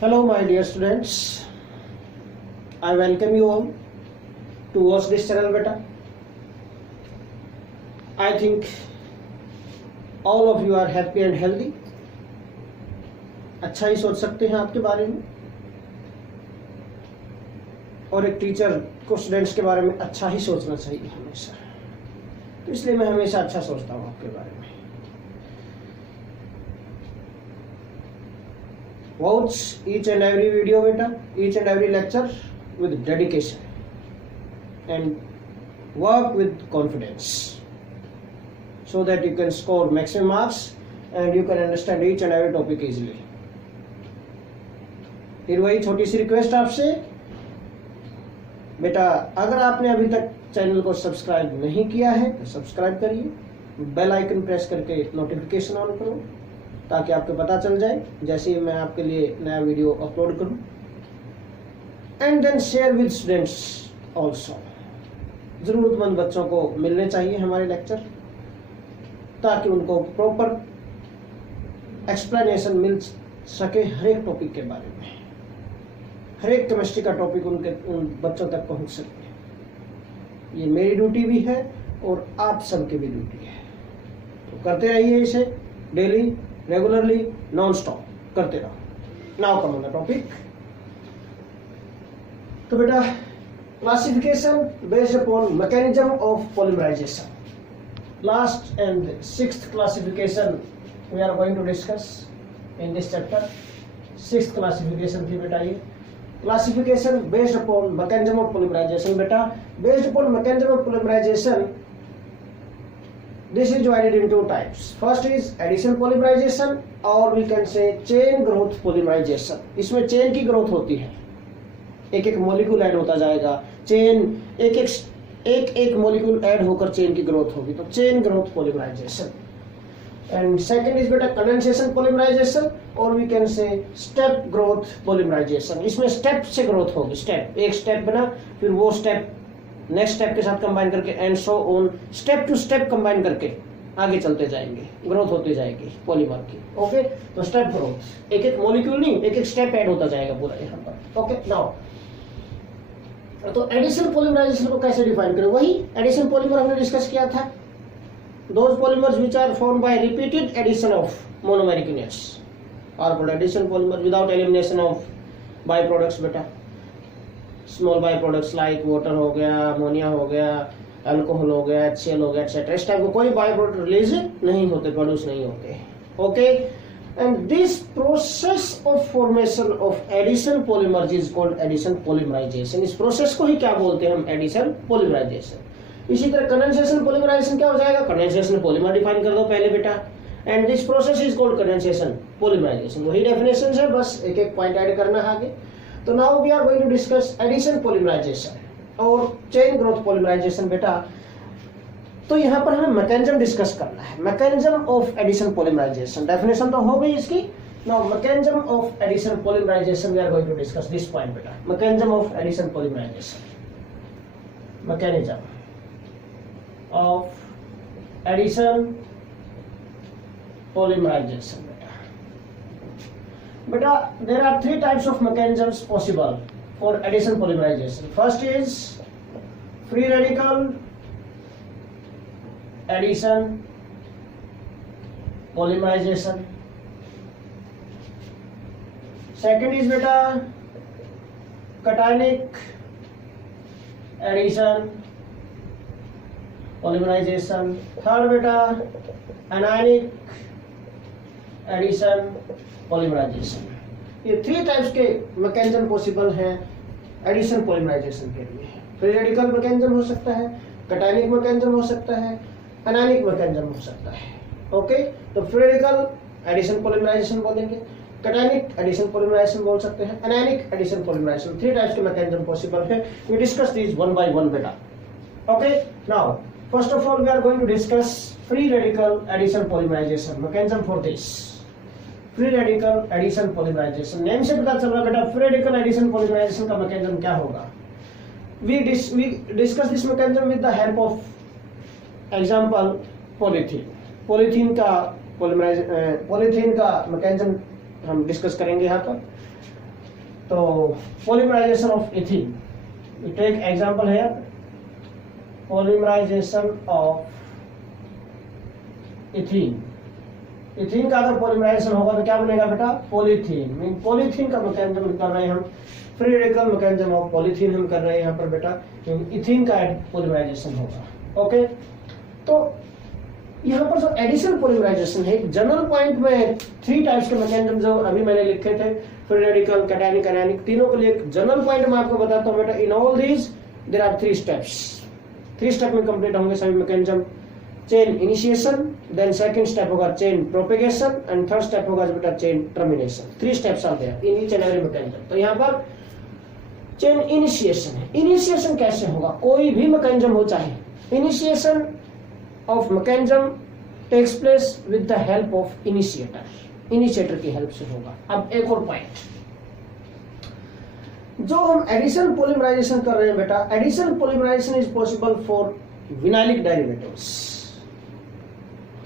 Hello, my dear students. I welcome you all to watch this channel, beta. I think all of you are happy and healthy. अच्छा ही सोच सकते हैं आपके बारे में, और एक टीचर को स्टूडेंट्स के बारे में अच्छा ही सोचना चाहिए हमेशा। तो इसलिए मैं हमेशा अच्छा सोचता हूँ आपके बारे में। Watch each and every video, beta, each and every lecture with dedication and work with confidence, so that you can score maximum marks and you can understand each and every topic easily. फिर वही छोटी सी request आपसे, बेटा अगर आपने अभी तक channel को सब्सक्राइब नहीं किया है तो सब्सक्राइब करिए, बेल आइकन प्रेस करके नोटिफिकेशन ऑन करो ताकि आपको पता चल जाए जैसे ही मैं आपके लिए नया वीडियो अपलोड करूं। And then share with students also. ज़रूरतमंद बच्चों को मिलने चाहिए हमारे लेक्चर, ताकि उनको प्रॉपर एक्सप्लेनेशन मिल सके हर एक टॉपिक के बारे में, हर एक केमिस्ट्री का टॉपिक उन बच्चों तक पहुंच सके। ये मेरी ड्यूटी भी है और आप सबकी भी ड्यूटी है। तो करते रहिए इसे डेली, रेगुलरली, नॉन स्टॉप करते रहो। Now come on the topic. तो बेटा classification based upon mechanism of polymerisation, last and sixth classification we are going to discuss in this chapter. Sixth classification थी बेटा ये classification based upon mechanism of polymerisation. बेटा based upon mechanism of polymerisation, this is divided into two types. First is addition polymerization or we can say chain growth polymerization. इसमें chain की growth होती है, एक एक मॉलिक्यूल ऐड होता जाएगा, chain एक एक मॉलिक्यूल ऐड होकर चेन की ग्रोथ होगी, तो chain growth polymerization. And second is बेटा कंडेंसेशन polymerization और we can say step growth polymerization. इसमें स्टेप से ग्रोथ होगी, स्टेप एक स्टेप बना फिर वो स्टेप नेक्स्ट स्टेप के साथ कंबाइन करके and so on, step to step combine करके आगे चलते जाएंगे, ग्रोथ होती जाएगी पॉलीमर की। ओके, तो स्टेप ग्रोथ, एक एक मॉलिक्यूल नहीं एक एक स्टेप ऐड होता जाएगा पूरा यहाँ पर। ओके, नाउ तो एडिशन पॉलीमराइजेशन को कैसे डिफाइन करें? वही एडिशन पॉलीमर हमने डिस्कस किया था, those polymers which are formed by repeated addition of monomeric units are called addition polymer without elimination of by products. बेटा small by products like water हो गया, अमोनिया हो गया, अल्कोहल हो गया, HCl हो गया, एक्सेट्रा, इस टाइप को कोई बाई प्रोडक्ट रिलीज नहीं होते, प्रोड्यूस नहीं होते। Okay, and this process of formation of addition polymers is called addition polymerisation. इस प्रोसेस को ही क्या बोलते हैं हम? Addition polymerisation. इसी तरह कंडेंसेशन पॉलीमराइजेशन क्या हो जाएगा? कंडेंसेशन पॉलीमर डिफाइन कर दो पहले बेटा, and this process is called condensation polymerisation. वही डेफिनेशन है, बस एक एक पॉइंट ऐड करना है आगे। तो now we are going to discuss addition polymerisation और चेन ग्रोथ पॉलीमराइजेशन। बेटा तो यहाँ पर हमें मैकेनिज्म डिस्कस करना है, mechanism of addition polymerisation. Definition तो हो गई इसकी। Now mechanism of addition polymerisation we are going to discuss this point बेटा, mechanism of addition polymerisation, mechanism of addition polymerisation. Beta, there are three types of mechanisms possible for addition polymerization. First is free radical addition polymerization. Second is beta cationic addition polymerization. Third beta anionic addition polymerisation. ये three types के mechanism possible हैं addition polymerisation के लिए। Free radical mechanism हो सकता है, cationic mechanism हो सकता है, एनायनिक मैकेनिज्म हो सकता है। ओके, तो फ्री रेडिकल एडिशन पॉलीमराइजेशन बोलेंगे, कैटायनिक एडिशन पॉलीमराइजेशन बोल सकते हैं, anionic addition polymerization. Three types के मैकेनिज्म पॉसिबल है। We discuss these one by one बेटा। Okay, now first of all we are going to discuss free radical addition polymerisation mechanism for this. Free radical addition polymerization, name से पता चल रहा है बेटा free radical addition polymerization का mechanism क्या होगा। We discuss this mechanism with the help of example polythene. Polythene का मैकेनिज्म हम डिस्कस करेंगे यहाँ पर। तो polymerization of ethene, we take example here, polymerization of ethene. Ethene का अगर पॉलीमराइजेशन होगा तो क्या बनेगा बेटा, पॉलीथीन। मीन पॉलीथीन का मैकेनिज्म कर रहे हैं हम, free radical mechanism of polythene हम कर रहे हैं यहाँ पर बेटा, इथीन का पॉलीमराइजेशन होगा। ओके, तो यहाँ पर जो एडिशनल पॉलीमराइजेशन है, जनरल पॉइंट में 3 टाइप्स के मैकेनिज्म जो अभी मैंने लिखे थे, फ्री रेडिकल, कैटायनिक, एनायनिक, तीनों के लिए एक जनरल पॉइंट मैं आपको बताता हूँ बेटा। In all these there are 3 steps, 3 step में कंप्लीट होंगे सभी mechanism. Chain initiation, then second step होगा chain propagation, and third step होगा बेटा चेन टर्मिनेशन। 3 स्टेप्स आते हैं in each and every mechanism. तो यहाँ पर चेन इनिशिएशन है। इनिशिएशन कैसे होगा, कोई भी मैकेनिज्म हो चाहे, initiation of mechanism takes place with the help of initiator, initiator की हेल्प से होगा। अब एक और पॉइंट, जो हम एडिशन पॉलीमराइजेशन कर रहे हैं बेटा, addition polymerisation is possible for vinylic derivatives.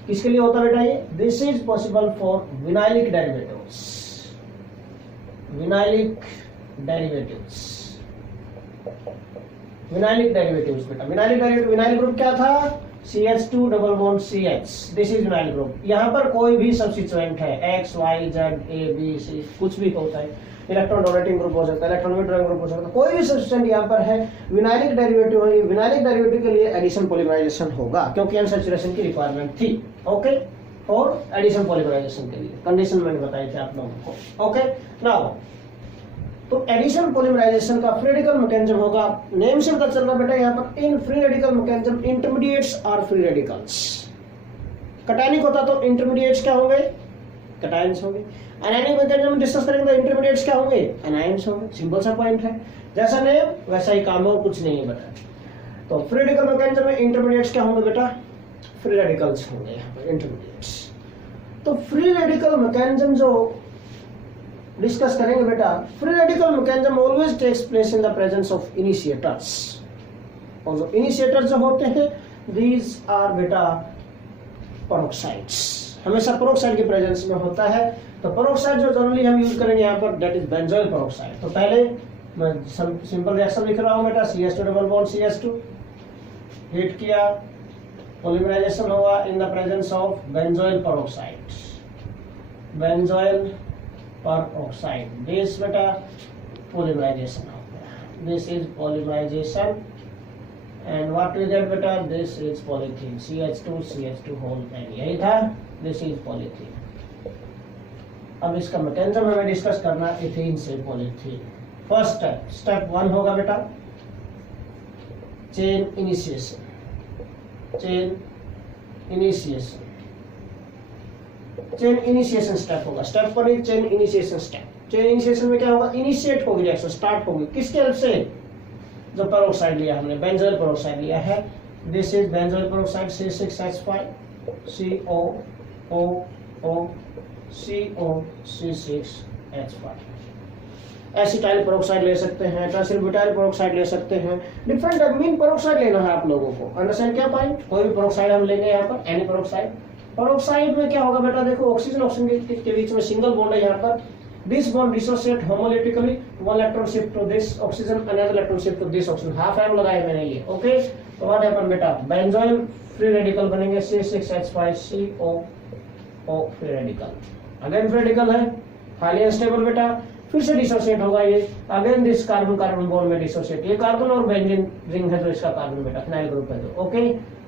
किसके लिए होता है बेटा ये, this is possible for vinylic derivatives, vinylic derivatives, vinylic derivatives बेटा। विनाइलिक डेरिवेटिव, विनाइल ग्रुप क्या था, CH2 double bond CH, this is vinyl group. यहाँ पर कोई भी सब्स्टिट्यूएंट है, X, Y, Z, A, B, C, कुछ भी होता है, इलेक्ट्रॉन डोनेटिंग ग्रुप हो सकता है, इलेक्ट्रॉन विड्रॉइंग ग्रुप हो सकता है, कोई भी सब्स्टिट्यूएंट यहाँ पर है, विनाइलिक डेरिवेटिव है। विनाइलिक डेरिवेटिव के लिए एडिशन पॉलीमराइजेशन होगा, क्योंकि अनसैचुरेशन की रिक्वायरमेंट थी। ओके, और एडिशन पॉलीमराइजेशन के लिए कंडीशन मैंने बताई थी आप लोगों को। ओके, नाउ तो एडिशन पॉलीमराइजेशन का फ्री रेडिकल मैकेनिज्म होगा, नेम से पता चल रहा बेटा यहाँ पर, in free radical mechanism intermediates are free radicals. Cationic होता तो इंटरमीडिएट्स क्या होंगे, कैटायंस होंगे। एनायनिक मैकेनिज्म डिस्कस करेंगे तो इंटरमीडिएट्स क्या होंगे, एनायंस होंगे। सिंपल सा पॉइंट है, जैसा नेम वैसा ही काम है, कुछ नहीं है बेटा। तो फ्री रेडिकल मैकेनिज्म में इंटरमीडिएट्स क्या होंगे बेटा, फ्री रेडिकल्स होंगे यहाँ पर, इंटरमीडिएट्स। तो फ्री रेडिकल मैकेनिज्म जो डिस्कस करेंगे बेटा, free radical mechanism always takes place in the presence of initiators. और जो इनिशिएटर जो होते हैं, दीज आर बेटा पेरोक्साइड्स, हमेशा पेरोक्साइड के प्रेजेंस में होता है। तो पेरोक्साइड जो जनरली हम यूज करेंगे यहाँ पर, दैट इज बेंजोइल पेरोक्साइड। तो पहले मैं सिंपल रिएक्शन लिख रहा हूँ बेटा, CH2 double bond CH2, heat किया, पॉलीमराइजेशन हुआ इन the presence of benzoyl peroxide, benzoyl peroxide, this बेटा polymerization हो गया, this is polymerization, and what we get बेटा, this is polythene, CH2 whole and यही था, this is polythene। अब इसका मैकेनिज्म हमें डिस्कस करना, इथीन से पॉलीथीन। फर्स्ट स्टेप, स्टेप 1 होगा बेटा chain initiation, chain initiation, chain initiation step होगा। Step 1 is chain initiation step. Chain initiation में क्या होगा, इनिशिएट होगी रिएक्शन, स्टार्ट होगी, किसके हेल्प से, जो पेरोक्साइड लिया हमने, बेंजोइल पेरोक्साइड लिया है, this is benzoyl peroxide C6H5 COOO C6H5। Acetyl peroxide ले सकते हैं, ट्रांसल्ब्यूटाइल पेरोक्साइड ले सकते हैं, डिफरेंट मीन पेरोक्साइड लेना है आप लोगों को। अंडरस्टैंड क्या पॉइंट, कोई भी पेरोक्साइड हम लेंगे यहाँ पर, एनी पेरोक्साइड। पेरोक्साइड में क्या होगा बेटा, देखो ऑक्सीजन ऑक्सीजन के बीच में सिंगल बॉन्ड है यहाँ पर, this bond dissociate homolytically, one electron shift to this oxygen, another electron shift to this oxygen, half M लगाया मैंने ये। ओके, तो व्हाट हैपन बेटा, बेंजोइल फ्री रेडिकल बनेंगे C6H5 COO free radical, again free radical है, highly unstable बेटा, फिर से डिसोसिएट होगा ये, again this carbon carbon bond में डिसोसिएट, ये कार्बन और बेंजीन रिंग है जो इसका कार्बन बेटा, फिनाइल ग्रुप है जो। Okay,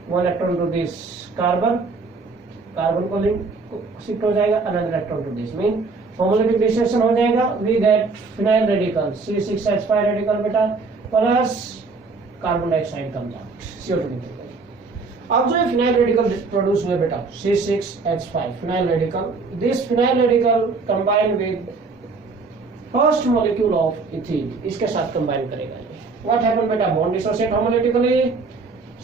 one electron to this carbon, carbon को लिंक शिफ्ट हो जाएगा, another electron to this, mean homolytic dissociation हो जाएगा, we get phenyl radical C6H5 radical बेटा, plus carbon dioxide comes out, CO2 निकल गया। अब जो ये फिनाइल रेडिकल प्रोड्यूस हुए बेटा, C6H5 phenyl radical, this phenyl radical combine with first molecule of ethene, इसके साथ कंबाइन करेगा ये। व्हाट हैपन बेटा, बॉन्ड डिसोसिएट होमोलिटिकली,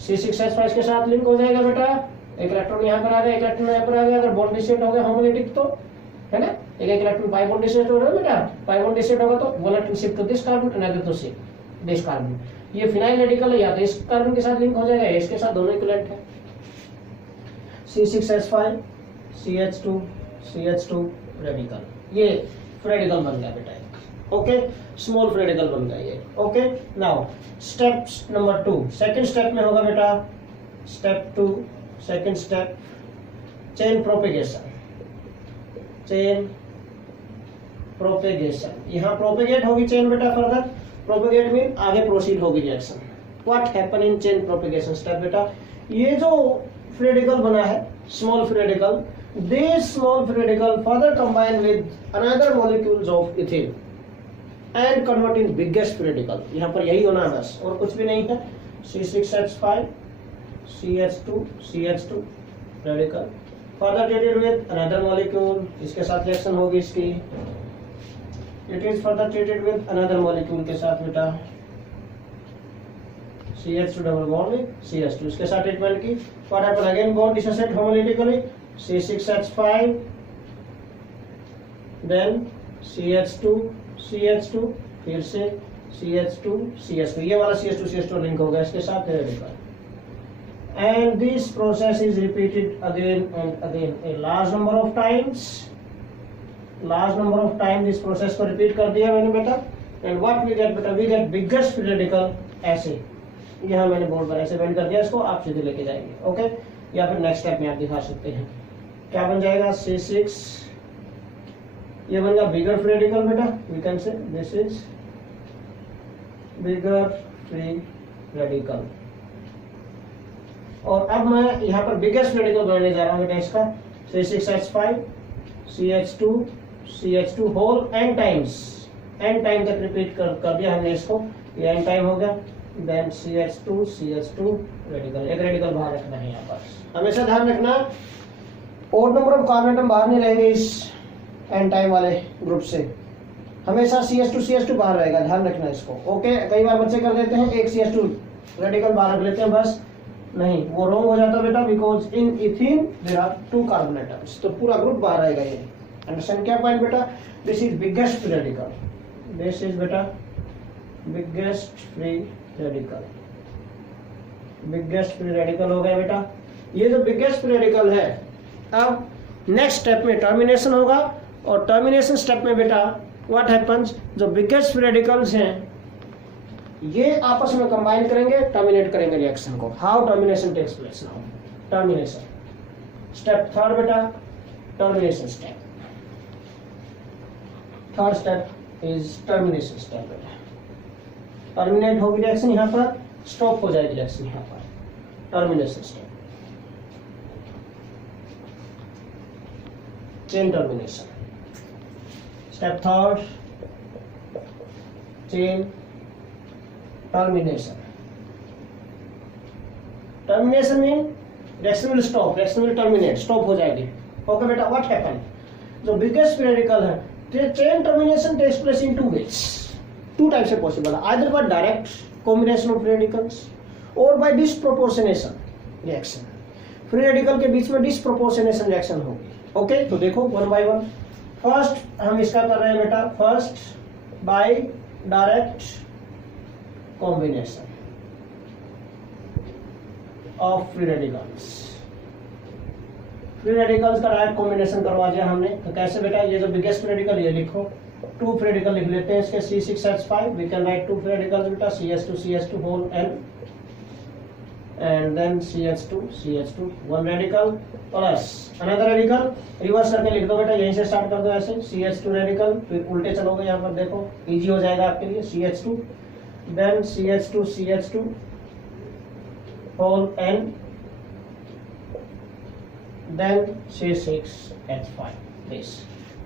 C6H5 के साथ लिंक हो जाएगा बेटा, एक इलेक्ट्रॉन यहाँ पर आ गया, एक इलेक्ट्रॉन यहाँ पर आ गया, अगर बॉन्ड डिसोसिएट हो गया होमोलिटिक तो है ना, एक इलेक्ट्रॉन पाई बॉन्ड डिसोसिएट हो रहा है बेटा, पाई बॉन्ड डिसोसिएट होगा तो one electron shift to this carbon, another to this carbon. ये फिनाइल रेडिकल है, या तो इस कार्बन के साथ लिंक हो जाएगा, इसके साथ, दोनों इक्विवेलेंट है। C6H5 CH2 रेडिकल, ये रेडिकल बन गया बेटा। ओके, स्मॉल फ्री रेडिकल बन गया ये। Okay, now step number 2, second step में होगा बेटा, step 2 second step, chain propagation. Chain propagation, यहाँ प्रोपेगेट होगी चेन बेटा, फर्दर प्रोपेगेट मीन आगे प्रोसीड होगी reaction. What happen in chain propagation step बेटा, ये जो फ्री रेडिकल बना है small free radical, this small free radical further combine with another molecules of ethane and convert in biggest free radical. यहाँ पर यही होना है बस, और कुछ भी नहीं है। C6H5 CH2 CH2 radical further treated with another molecule, इसके साथ रिएक्शन होगी इसकी, it is further treated with another molecule के साथ बेटा, CH2 double bond with CH2, इसके साथ ट्रीटमेंट की। What happen again, bond dissociate homolytically, C6H5 then CH2 CH2 फिर से CH2 CH2, ये वाला CH2 CH2 लिंक होगा इसके साथ radical. And this process is repeated again and again a large number of times. Large number of times इस process को repeat कर दिया मैंने बेटा। And what we get बेटा, we get biggest free radical ऐसे, यहाँ मैंने बोर्ड पर ऐसे बेंड कर दिया इसको, आप सीधे लेके जाएंगे। ओके, या फिर नेक्स्ट स्टेप में आप दिखा सकते हैं क्या बन जाएगा। C6 ये बन गया बिगर फ्री रेडिकल बेटा, we can say this is bigger free radical. और अब मैं यहाँ पर बिगेस्ट रेडिकल बनाने जा रहा हूँ बेटा इसका, C6H5 CH2 CH2 whole n times, n time तक रिपीट कर दिया हमने इसको, ये n टाइम हो गया। देन CH2 CH2 रेडिकल, एक रेडिकल बाहर रखना है यहाँ पर, हमेशा ध्यान रखना odd number of carbon atom बाहर नहीं रहेंगे इस n टाइम वाले ग्रुप से, हमेशा CH2 CH2 बाहर रहेगा, ध्यान रखना इसको। ओके, कई बार बच्चे कर देते हैं एक CH2 रेडिकल बाहर रख लेते हैं बस, नहीं वो रॉन्ग हो जाता बेटा, because in ethene there are 2 carbon atoms, तो पूरा ग्रुप बाहर आएगा ये। अंडरस्टैंड क्या पॉइंट बेटा, this is biggest free radical, this is बेटा biggest free radical, biggest free radical हो गया बेटा। ये जो बिगेस्ट फ्री रेडिकल है, अब नेक्स्ट स्टेप में टर्मिनेशन होगा, और टर्मिनेशन स्टेप में बेटा व्हाट हैपेंस, जो बिगेस्ट फ्री रेडिकल्स हैं ये आपस में कंबाइन करेंगे, टर्मिनेट करेंगे रिएक्शन को। How termination takes place now, termination step third बेटा, termination step, third step is termination step बेटा। टर्मिनेट होगी रिएक्शन, यहाँ पर स्टॉप हो जाएगी रिएक्शन, यहाँ पर termination step, chain termination step third, chain termination. Termination mean reaction will stop, reaction will terminate, stop हो जाएगी। ओके बेटा, व्हाट हैपन, जो बिगेस्ट फ्री रेडिकल है, chain termination takes place in 2 ways, 2 type से possible है, either by direct combination of radicals और by disproportionation reaction. Free radical के बीच में डिसप्रोपोर्शनेशन रिएक्शन होगी। ओके, तो देखो वन बाय वन। फर्स्ट हम इसका कर रहे हैं बेटा, first by direct combination of free radicals. Free radicals का डायरेक्ट कॉम्बिनेशन करवा दिया हमने, तो कैसे बेटा, ये जो बिगेस्ट फ्री रेडिकल ये लिखो, 2 फ्री रेडिकल लिख लेते हैं इसके, C6H5 we can write 2 free radicals बेटा, CH2 CH2 whole n and then CH2 CH2 1 radical plus another radical, reverse करके लिख दो बेटा, यहीं से स्टार्ट कर दो ऐसे, CH2 रेडिकल, फिर उल्टे चलोगे यहाँ पर देखो, इजी हो जाएगा आपके लिए, CH2 then CH2 CH2 whole n then C6H5,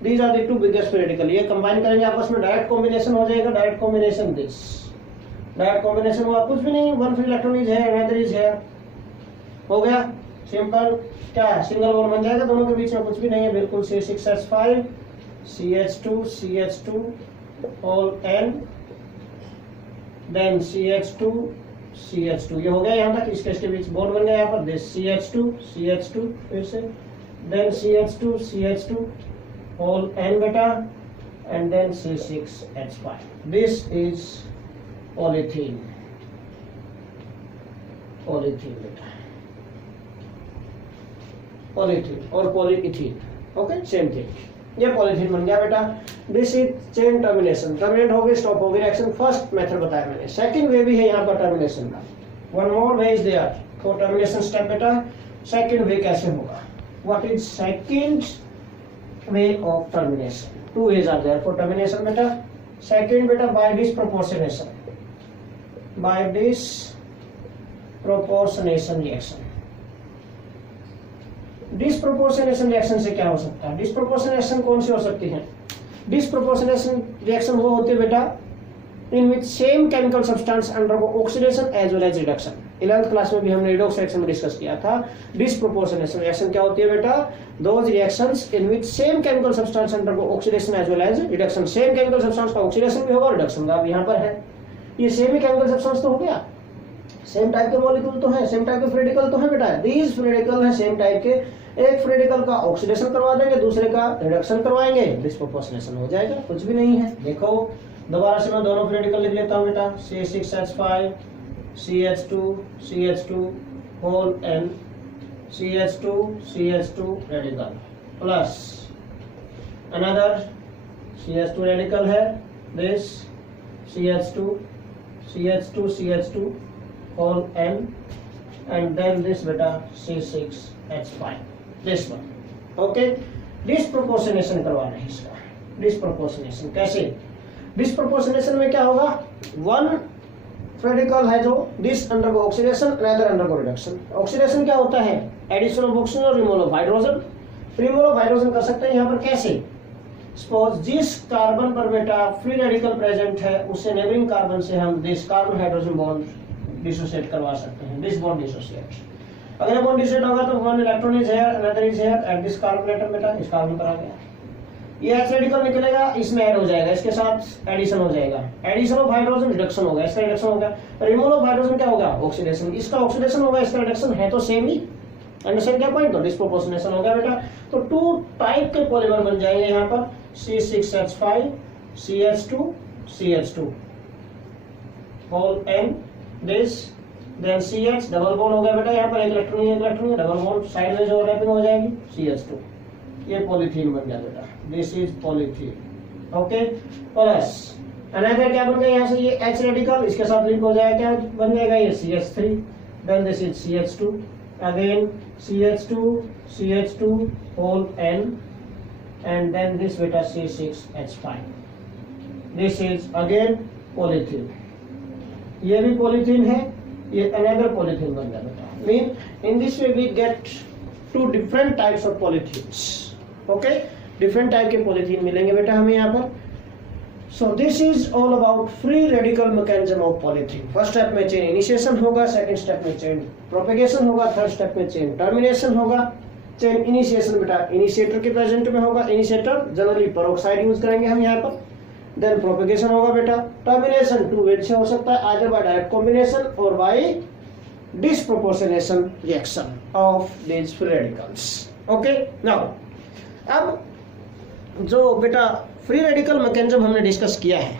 these are the 2 biggest free radical, ये कंबाइन करेंगे आपस में, डायरेक्ट कॉम्बिनेशन हो जाएगा, direct combination this, direct combination हुआ, कुछ भी नहीं, 1 फ्री इलेक्ट्रॉन इज है, अनदर इज है, हो गया सिंपल, क्या है सिंगल बॉन्ड बन जाएगा, दोनों के बीच में कुछ भी नहीं है, बिल्कुल। C6H5 CH2 CH2 whole n then CH2 CH2, ये हो गया यहाँ तक, इसके बीच बॉन्ड बन गया यहाँ पर, दिस CH2 CH2 फिर से, then CH2 CH2 whole n बेटा, and then C6H5, this is ओलिथीन, ओलिथीन बेटा, ओलिथीन और पॉलीइथीन। Okay, same thing. ये पॉलीथीन बन गया बेटा। This is chain termination, terminate हो गई, स्टॉप हो गई रिएक्शन। फर्स्ट मेथड बताया मैंने। सेकंड वे भी है यहाँ पर टर्मिनेशन का, one more way is there for termination step बेटा। सेकंड वे कैसे होगा, what is second way of termination? Two ways are there for termination बेटा। सेकंड बेटा by disproportionation, by disproportionation reaction. Disproportionation reaction से क्या हो सकता है? डिसप्रोपोर्शनेशन कौन सी हो सकती है? डिसप्रोपोर्शनेशन रिएक्शन वो होती है बेटा in which same chemical substance undergo oxidation as well as reduction. 11th class में भी हमने रिडॉक्स रिएक्शन में डिस्कस किया था। डिसप्रोपोर्शनेशन रिएक्शन क्या होती है बेटा? Those reactions in which same chemical substance undergo oxidation as well as reduction. Same chemical substance का ऑक्सीडेशन भी होगा, रिडक्शन का भी यहाँ पर है। ये सेम ही केमिकल सब्सटेंस तो हो गया, सेम टाइप के मॉलिक्यूल तो है, सेम टाइप के फ्री रेडिकल तो है बेटा। दीज फ्री रेडिकल है सेम टाइप के, एक फ्री रेडिकल का ऑक्सीडेशन करवा देंगे, दूसरे का रिडक्शन करवाएंगे, डिसप्रोपोर्शनेशन हो जाएगा, कुछ भी नहीं है। देखो दोबारा से मैं दोनों फ्री रेडिकल लिख लेता हूँ बेटा। C6H5 CH2 CH2 whole N CH2 CH2 radical plus another CH2 radical है, this CH2 CH2 CH2 whole N and then this beta C6H5 this one। okay, disproportionation करवा रहे हैं इसका। डिसप्रोपोर्शनेशन कैसे? डिसप्रोपोर्शनेशन में क्या होगा, वन रेडिकल है जो this undergo oxidation another undergo reduction. Oxidation क्या होता है? एडिशन ऑफ ऑक्सीजन और removal of hydrogen. Removal of hydrogen कर सकते हैं यहाँ पर कैसे? सपोज जिस कार्बन पर बेटा फ्री रेडिकल प्रेजेंट है उससे नेबरिंग कार्बन से हम this carbon hydrogen bond dissociate करवा सकते हैं, दिस बॉन्ड डिसोसिएट। अगर बॉन्ड डिसोसिएट होगा तो one electron is here, another is here at this carbon atom बेटा, इस कार्बन पर आ गया। ये एच रेडिकल निकलेगा, इसमें ऐड हो जाएगा, इसके साथ एडिशन हो जाएगा, एडिशन ऑफ हाइड्रोजन रिडक्शन होगा, इसका रिडक्शन होगा। रिमूवल ऑफ हाइड्रोजन क्या होगा? ऑक्सीडेशन। इसका ऑक्सीडेशन होगा, इसका रिडक्शन है तो सेम ही। अंडरस्टैंड क्या पॉइंट? तो डिसप्रोपोर्शनेशन हो गया बेटा। तो टू टाइप के पॉलीमर बन जाएंगे यहाँ पर, C6H5 CH2 CH2 whole N this then CH double bond हो गया बेटा, यहाँ पर एक इलेक्ट्रॉन डबल बॉन्ड साइड में जो रैपिंग हो जाएगी CH2। ये पॉलीथीन बन गया बेटा, this is polythene. Okay, plus another क्या बन गया यहाँ से? ये H रेडिकल, इसके साथ लिंक हो जाएगा, क्या बन जाएगा? ये CH3 then this is CH2 again CH2 CH2 whole N and then this beta C6H5 this is again polythene। ये भी पॉलीथीन है, ये another polythene बन गया बेटा। Mean in this way we get two different types of polythenes। okay, different type के polythene मिलेंगे बेटा हमें यहाँ पर। so this is all about free radical mechanism of polythene। First step में चेन इनिशिएशन होगा, सेकंड स्टेप में chain propagation होगा, थर्ड स्टेप में चेन टर्मिनेशन होगा। चेन इनिशिएशन बेटा इनिशिएटर के प्रेजेंट में होगा, इनिशिएटर जनरली पेरोक्साइड यूज करेंगे हम यहाँ पर। देन प्रोपेगेशन होगा बेटा। टर्मिनेशन टू वे से हो सकता है, आइदर बाय डायरेक्ट कॉम्बिनेशन और by disproportionation reaction of these free radicals. Okay, now अब जो बेटा फ्री रेडिकल मैकेनिज्म हमने डिस्कस किया है,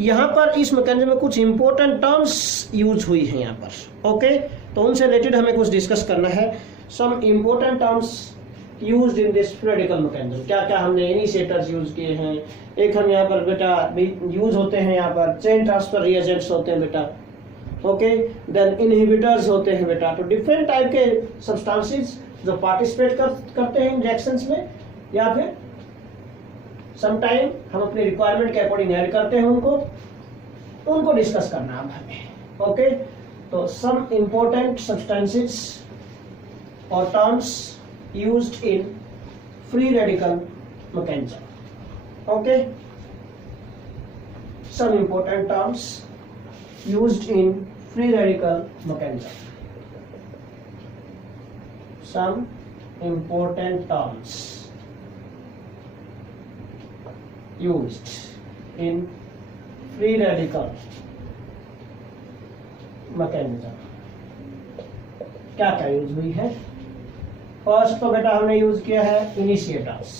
यहाँ पर इस मैकेनिज्म में कुछ इंपॉर्टेंट टर्म्स यूज हुई है यहाँ पर। ओके, तो उनसे रिलेटेड हमें कुछ डिस्कस करना है। Some important terms used in this free radical mechanism, क्या क्या हमने इनिशिएटर्स यूज किए हैं। एक हम यहाँ पर बेटा यूज होते हैं, यहाँ पर चेन ट्रांसफर रिएजेंट्स होते हैं बेटा। ओके, देन इनहिबिटर्स होते हैं बेटा। तो डिफरेंट टाइप के सब्सटेंसेस जो पार्टिसिपेट करते हैं इन रिएक्शंस में, या फिर समटाइम हम अपनी रिक्वायरमेंट के अकॉर्डिंग ऐड करते हैं उनको डिस्कस करना अब हमें। ओके, तो some important substances or terms used in free radical mechanism। okay, some important terms used in free radical mechanism। some important terms used in free radical mechanism। क्या क्या use हुई है? फर्स्ट तो बेटा हमने यूज किया है initiators.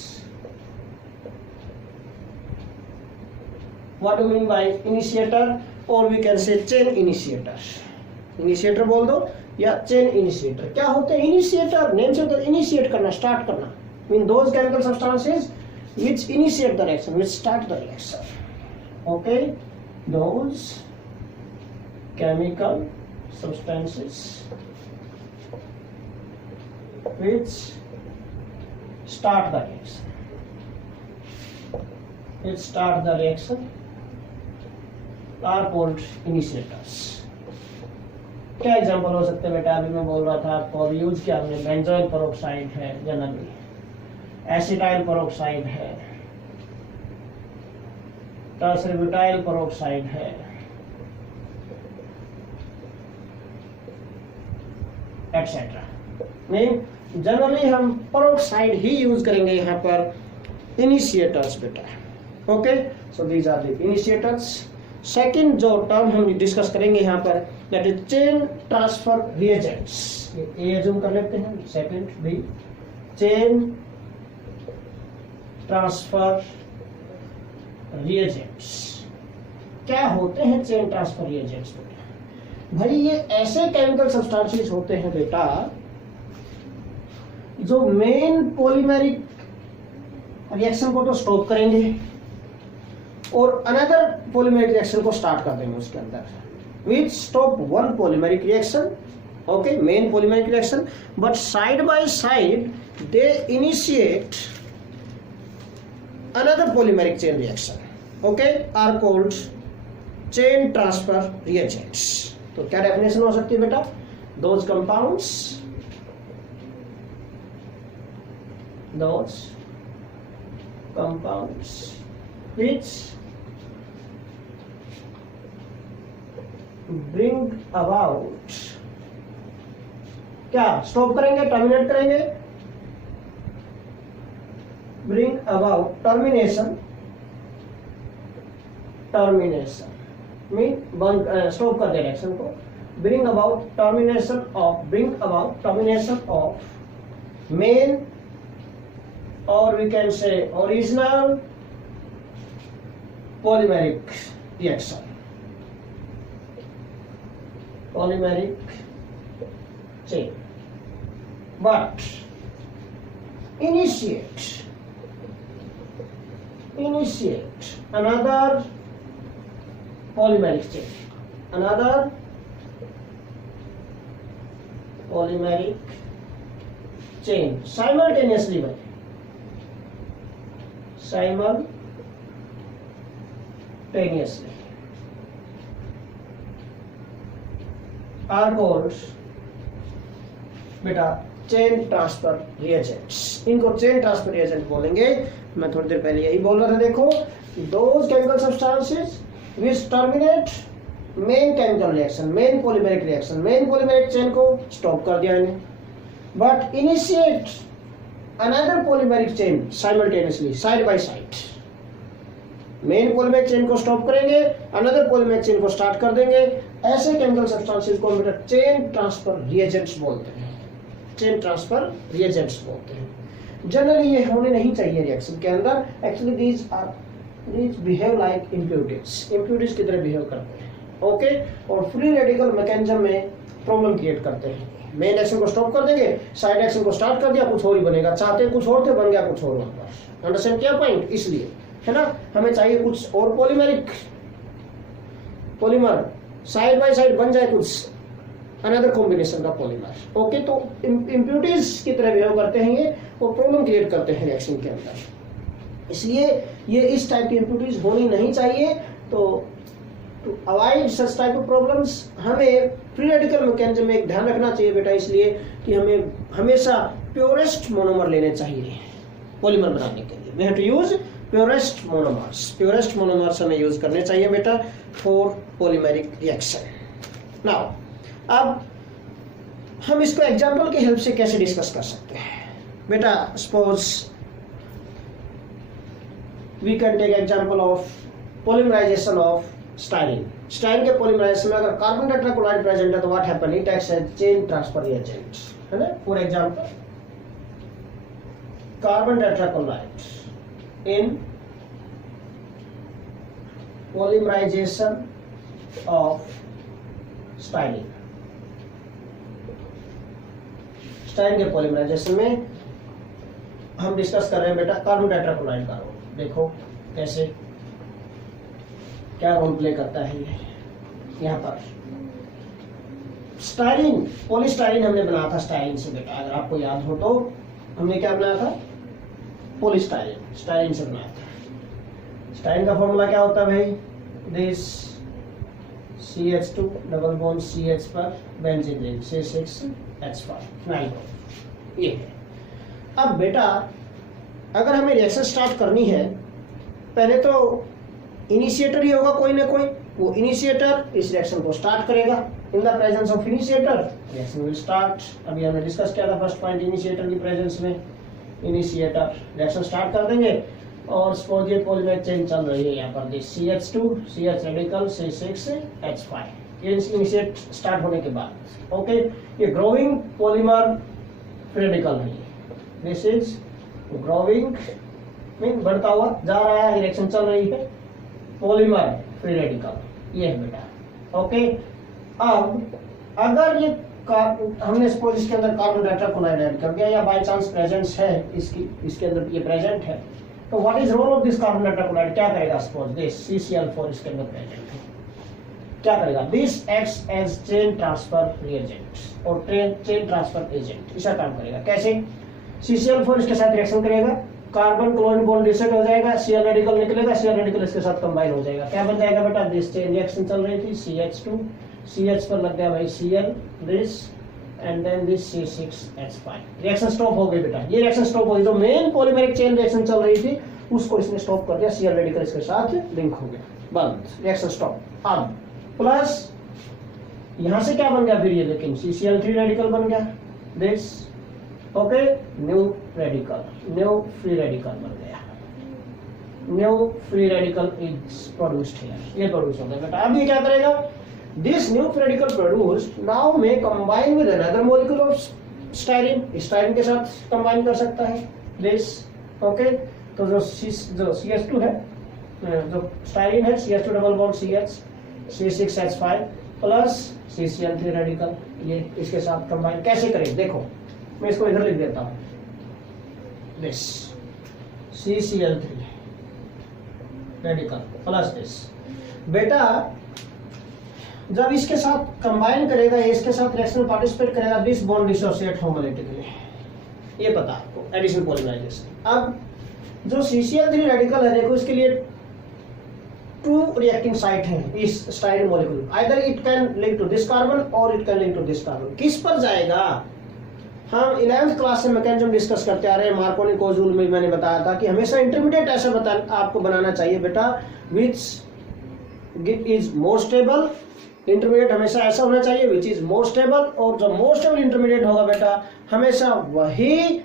What do mean by initiator, और we can say chain initiator. Initiator बोल दो या चेन इनिशिएटर। क्या होते हैं इनिशिएटर? नेम से होता है इनिशिएट करना, स्टार्ट करना। Mean those chemical substances which initiate the reaction, which start the reaction. Okay, those chemical substances which start the reaction are called initiators. क्या एग्जांपल हो सकते हैं बेटा? अभी मैं बोल रहा था आपको, अभी यूज किया हमने, बेंजोइल पेरोक्साइड है जनरली, एसिटाइल पेरोक्साइड है, टर्सरीब्यूटाइल पेरोक्साइड है, एटसेट्रा। मीन जनरली हम पेरोक्साइड ही यूज करेंगे यहाँ पर इनिशिएटर्स बेटा। Okay, so these are the initiators. Second जो टर्म हम डिस्कस करेंगे यहाँ पर, that is chain transfer reagents. ये एज्यूम कर लेते हैं। सेकंड भी चेन ट्रांसफर रिएजेंट्स। क्या होते हैं चेन ट्रांसफर रिएजेंट्स बेटा? भाई ये ऐसे केमिकल सब्सटेंसेस होते हैं बेटा जो मेन पॉलीमेरिक रिएक्शन को तो स्टॉप करेंगे और अनदर पॉलीमेरिक रिएक्शन को स्टार्ट कर देंगे उसके अंदर, which stop one polymeric reaction, okay, main polymeric reaction, but side by side they initiate another polymeric chain reaction, okay, are called chain transfer reagents. तो क्या डेफिनेशन हो सकती है बेटा? Those compounds which bring about, क्या stop करेंगे, terminate करेंगे, bring about termination mean बंद, स्टॉप कर दे रिएक्शन को, bring about termination of main, or we can say original polymeric reaction, polymeric chain, but initiate another polymeric chain, simultaneously by are called बेटा chain transfer reagents. इनको chain transfer reagent बोलेंगे। मैं थोड़ी देर पहले यही बोल रहा था, देखो, those chemical substances which terminate main chemical reaction, main polymeric chain को स्टॉप कर दिया इन्हें, but initiate another polymeric chain simultaneously, side by side. Main polymeric chain को स्टॉप करेंगे, अनदर पॉलीमेरिक चेन को स्टार्ट कर देंगे। ऐसे केमिकल सब्सटेंसेस को हम चेन ट्रांसफर रिएजेंट्स बोलते हैं, जनरली ये होने नहीं चाहिए रिएक्शन के अंदर। Actually these behave like impurities की तरह बिहेव करते हैं, ओके, और फ्री रेडिकल मैकेनिज्म में प्रॉब्लम क्रिएट करते हैं। मेन एक्शन को स्टॉप कर देंगे, साइड एक्शन को स्टार्ट कर दिया, कुछ और ही बनेगा, चाहते कुछ और थे, बन गया कुछ और। अंडरस्टैंड क्या पॉइंट? इसलिए है ना, हमें चाहिए कुछ और पॉलीमर साइड बाय साइड बन जाए, कुछ अनदर कॉम्बिनेशन का पॉलीमर, ओके। तो इम्प्यूरिटीज की तरह बिहेव करते हैं ये, और प्रॉब्लम क्रिएट करते हैं रिएक्शन के अंदर। इसलिए ये इस टाइप की इम्प्यूरिटीज होनी नहीं चाहिए। तो to avoid such type of problems हमें फ्री रेडिकल मैकेनिज्म में एक ध्यान रखना चाहिए बेटा, इसलिए कि हमें हमेशा प्योरेस्ट मोनोमर लेने चाहिए पॉलीमर बनाने के लिए। We have to use purest monomers हमें यूज करने चाहिए बेटा फॉर पॉलीमेरिक रिएक्शन। नाउ अब हम इसको एग्जांपल की हेल्प से कैसे डिस्कस कर सकते हैं बेटा? Suppose we can take example of polymerization of styrene. Styrene के पॉलीमराइजेशन में अगर कार्बन टेट्राक्लोराइड प्रेजेंट है तो what happen, it acts as chain transfer reagent, है ना। For example carbon tetrachloride in polymerization of styrene। Styrene के polymerization में हम डिस्कस कर रहे हैं बेटा कार्बन टेट्राक्लोराइड का रोल। देखो कैसे क्या रोल प्ले करता है ये। यहाँ पर स्टाइरिन, पॉलीस्टाइरिन हमने बनाया था स्टाइरिन से बेटा, अगर आपको याद हो तो हमने क्या बनाया था, पॉलीस्टाइरिन, स्टाइरिन से बनाया था। स्टाइरिन का फॉर्मूला क्या होता है भाई, this CH2 double bond CH पर benzene ring C6H5 phenyl group, ये है। अब बेटा अगर हमें रिएक्शन स्टार्ट करनी है, पहले तो इनिशिएटर ही होगा कोई ना कोई, वो इनिशिएटर इस रिएक्शन को स्टार्ट करेगा। इन the presence of initiator reaction will start. अभी हमने डिस्कस किया था फर्स्ट पॉइंट, इनिशिएटर की प्रेजेंस में इनिशिएटर रिएक्शन स्टार्ट कर देंगे। और सपोज ये पॉलीमर चेन चल रही है यहाँ पर, this CH2 CH radical C6H5, ये इनिशिएट स्टार्ट होने के बाद ओके, ये ग्रोइंग पॉलीमर रेडिकल है, दिस इज ग्रोइंग मीन बढ़ता हुआ जा रहा है, रिएक्शन चल रही है, पॉलीमर फ्री रेडिकल, ये है बेटा ओके। अब अगर ये हमने सपोज इसके अंदर कार्बन टेट्राक्लोराइड ऐड कर दिया, या बाय चांस प्रेजेंस है इसके अंदर ये प्रेजेंट है, तो what is role of this carbon tetrachloride, क्या करेगा, सपोज दिस CCl4 इसके अंदर प्रेजेंट है, क्या करेगा, this acts as chain transfer reagent और चेन ट्रांसफर एजेंट, इसका काम करेगा। कैसे, CCl4 इसके साथ रिएक्शन करेगा, कार्बन क्लोरीन बॉन्ड रिसेट हो जाएगा, Cl रेडिकल निकलेगा, Cl रेडिकल इसके साथ कंबाइन हो जाएगा, क्या बन जाएगा बेटा, दिस चेन रिएक्शन चल रही थी, CH2 CH पर लग गया भाई Cl, this and then this C6H5, reaction stop हो गई बेटा, ये रिएक्शन स्टॉप हो गई, जो मेन पॉलीमेरिक चेन रिएक्शन चल रही थी उसको इसने स्टॉप कर दिया, Cl रेडिकल इसके साथ लिंक हो गया, बंद, रिएक्शन स्टॉप। अब प्लस यहां से क्या बन गया फिर ये, लेकिन CCl3 रेडिकल बन गया, this okay, new radical, new free radical बन गया, new free radical is produced here, ये प्रोड्यूस हो गया बेटा। अब ये क्या करेगा, this new free radical produced now में combine with another molecule of styrene, styrene के साथ कंबाइन कर सकता है, दिस ओके। तो जो CH2 है, जो स्टाइरिन है, CH2 double bond CH C6H5 plus CCl3 radical, ये इसके साथ कंबाइन कैसे करें, देखो मैं इसको इधर लिख देता हूं, this CCl3 radical plus this, बेटा जब इसके साथ कंबाइन करेगा, इसके साथ रिएक्शन में पार्टिसिपेट करेगा, दिस बॉन्ड डिसोसिएट होमोलिटिकली, ये पता आपको, एडिशन पॉलीमराइजेशन। अब जो CCl3 रेडिकल है, देखो इसके लिए 2 रिएक्टिंग साइट है इस styrene molecule, either it can link to this carbon और it can link to this carbon. किस पर जाएगा, हम 11th क्लास से मैकेनिज्म डिस्कस करते आ रहे हैं, मार्कोनी कोजूल में मैंने बताया था कि हमेशा इंटरमीडिएट ऐसा आपको बनाना चाहिए बेटा, which is more stable, intermediate हमेशा ऐसा होना चाहिए विच इज मोर स्टेबल, और जो मोर स्टेबल इंटरमीडिएट होगा बेटा हमेशा वही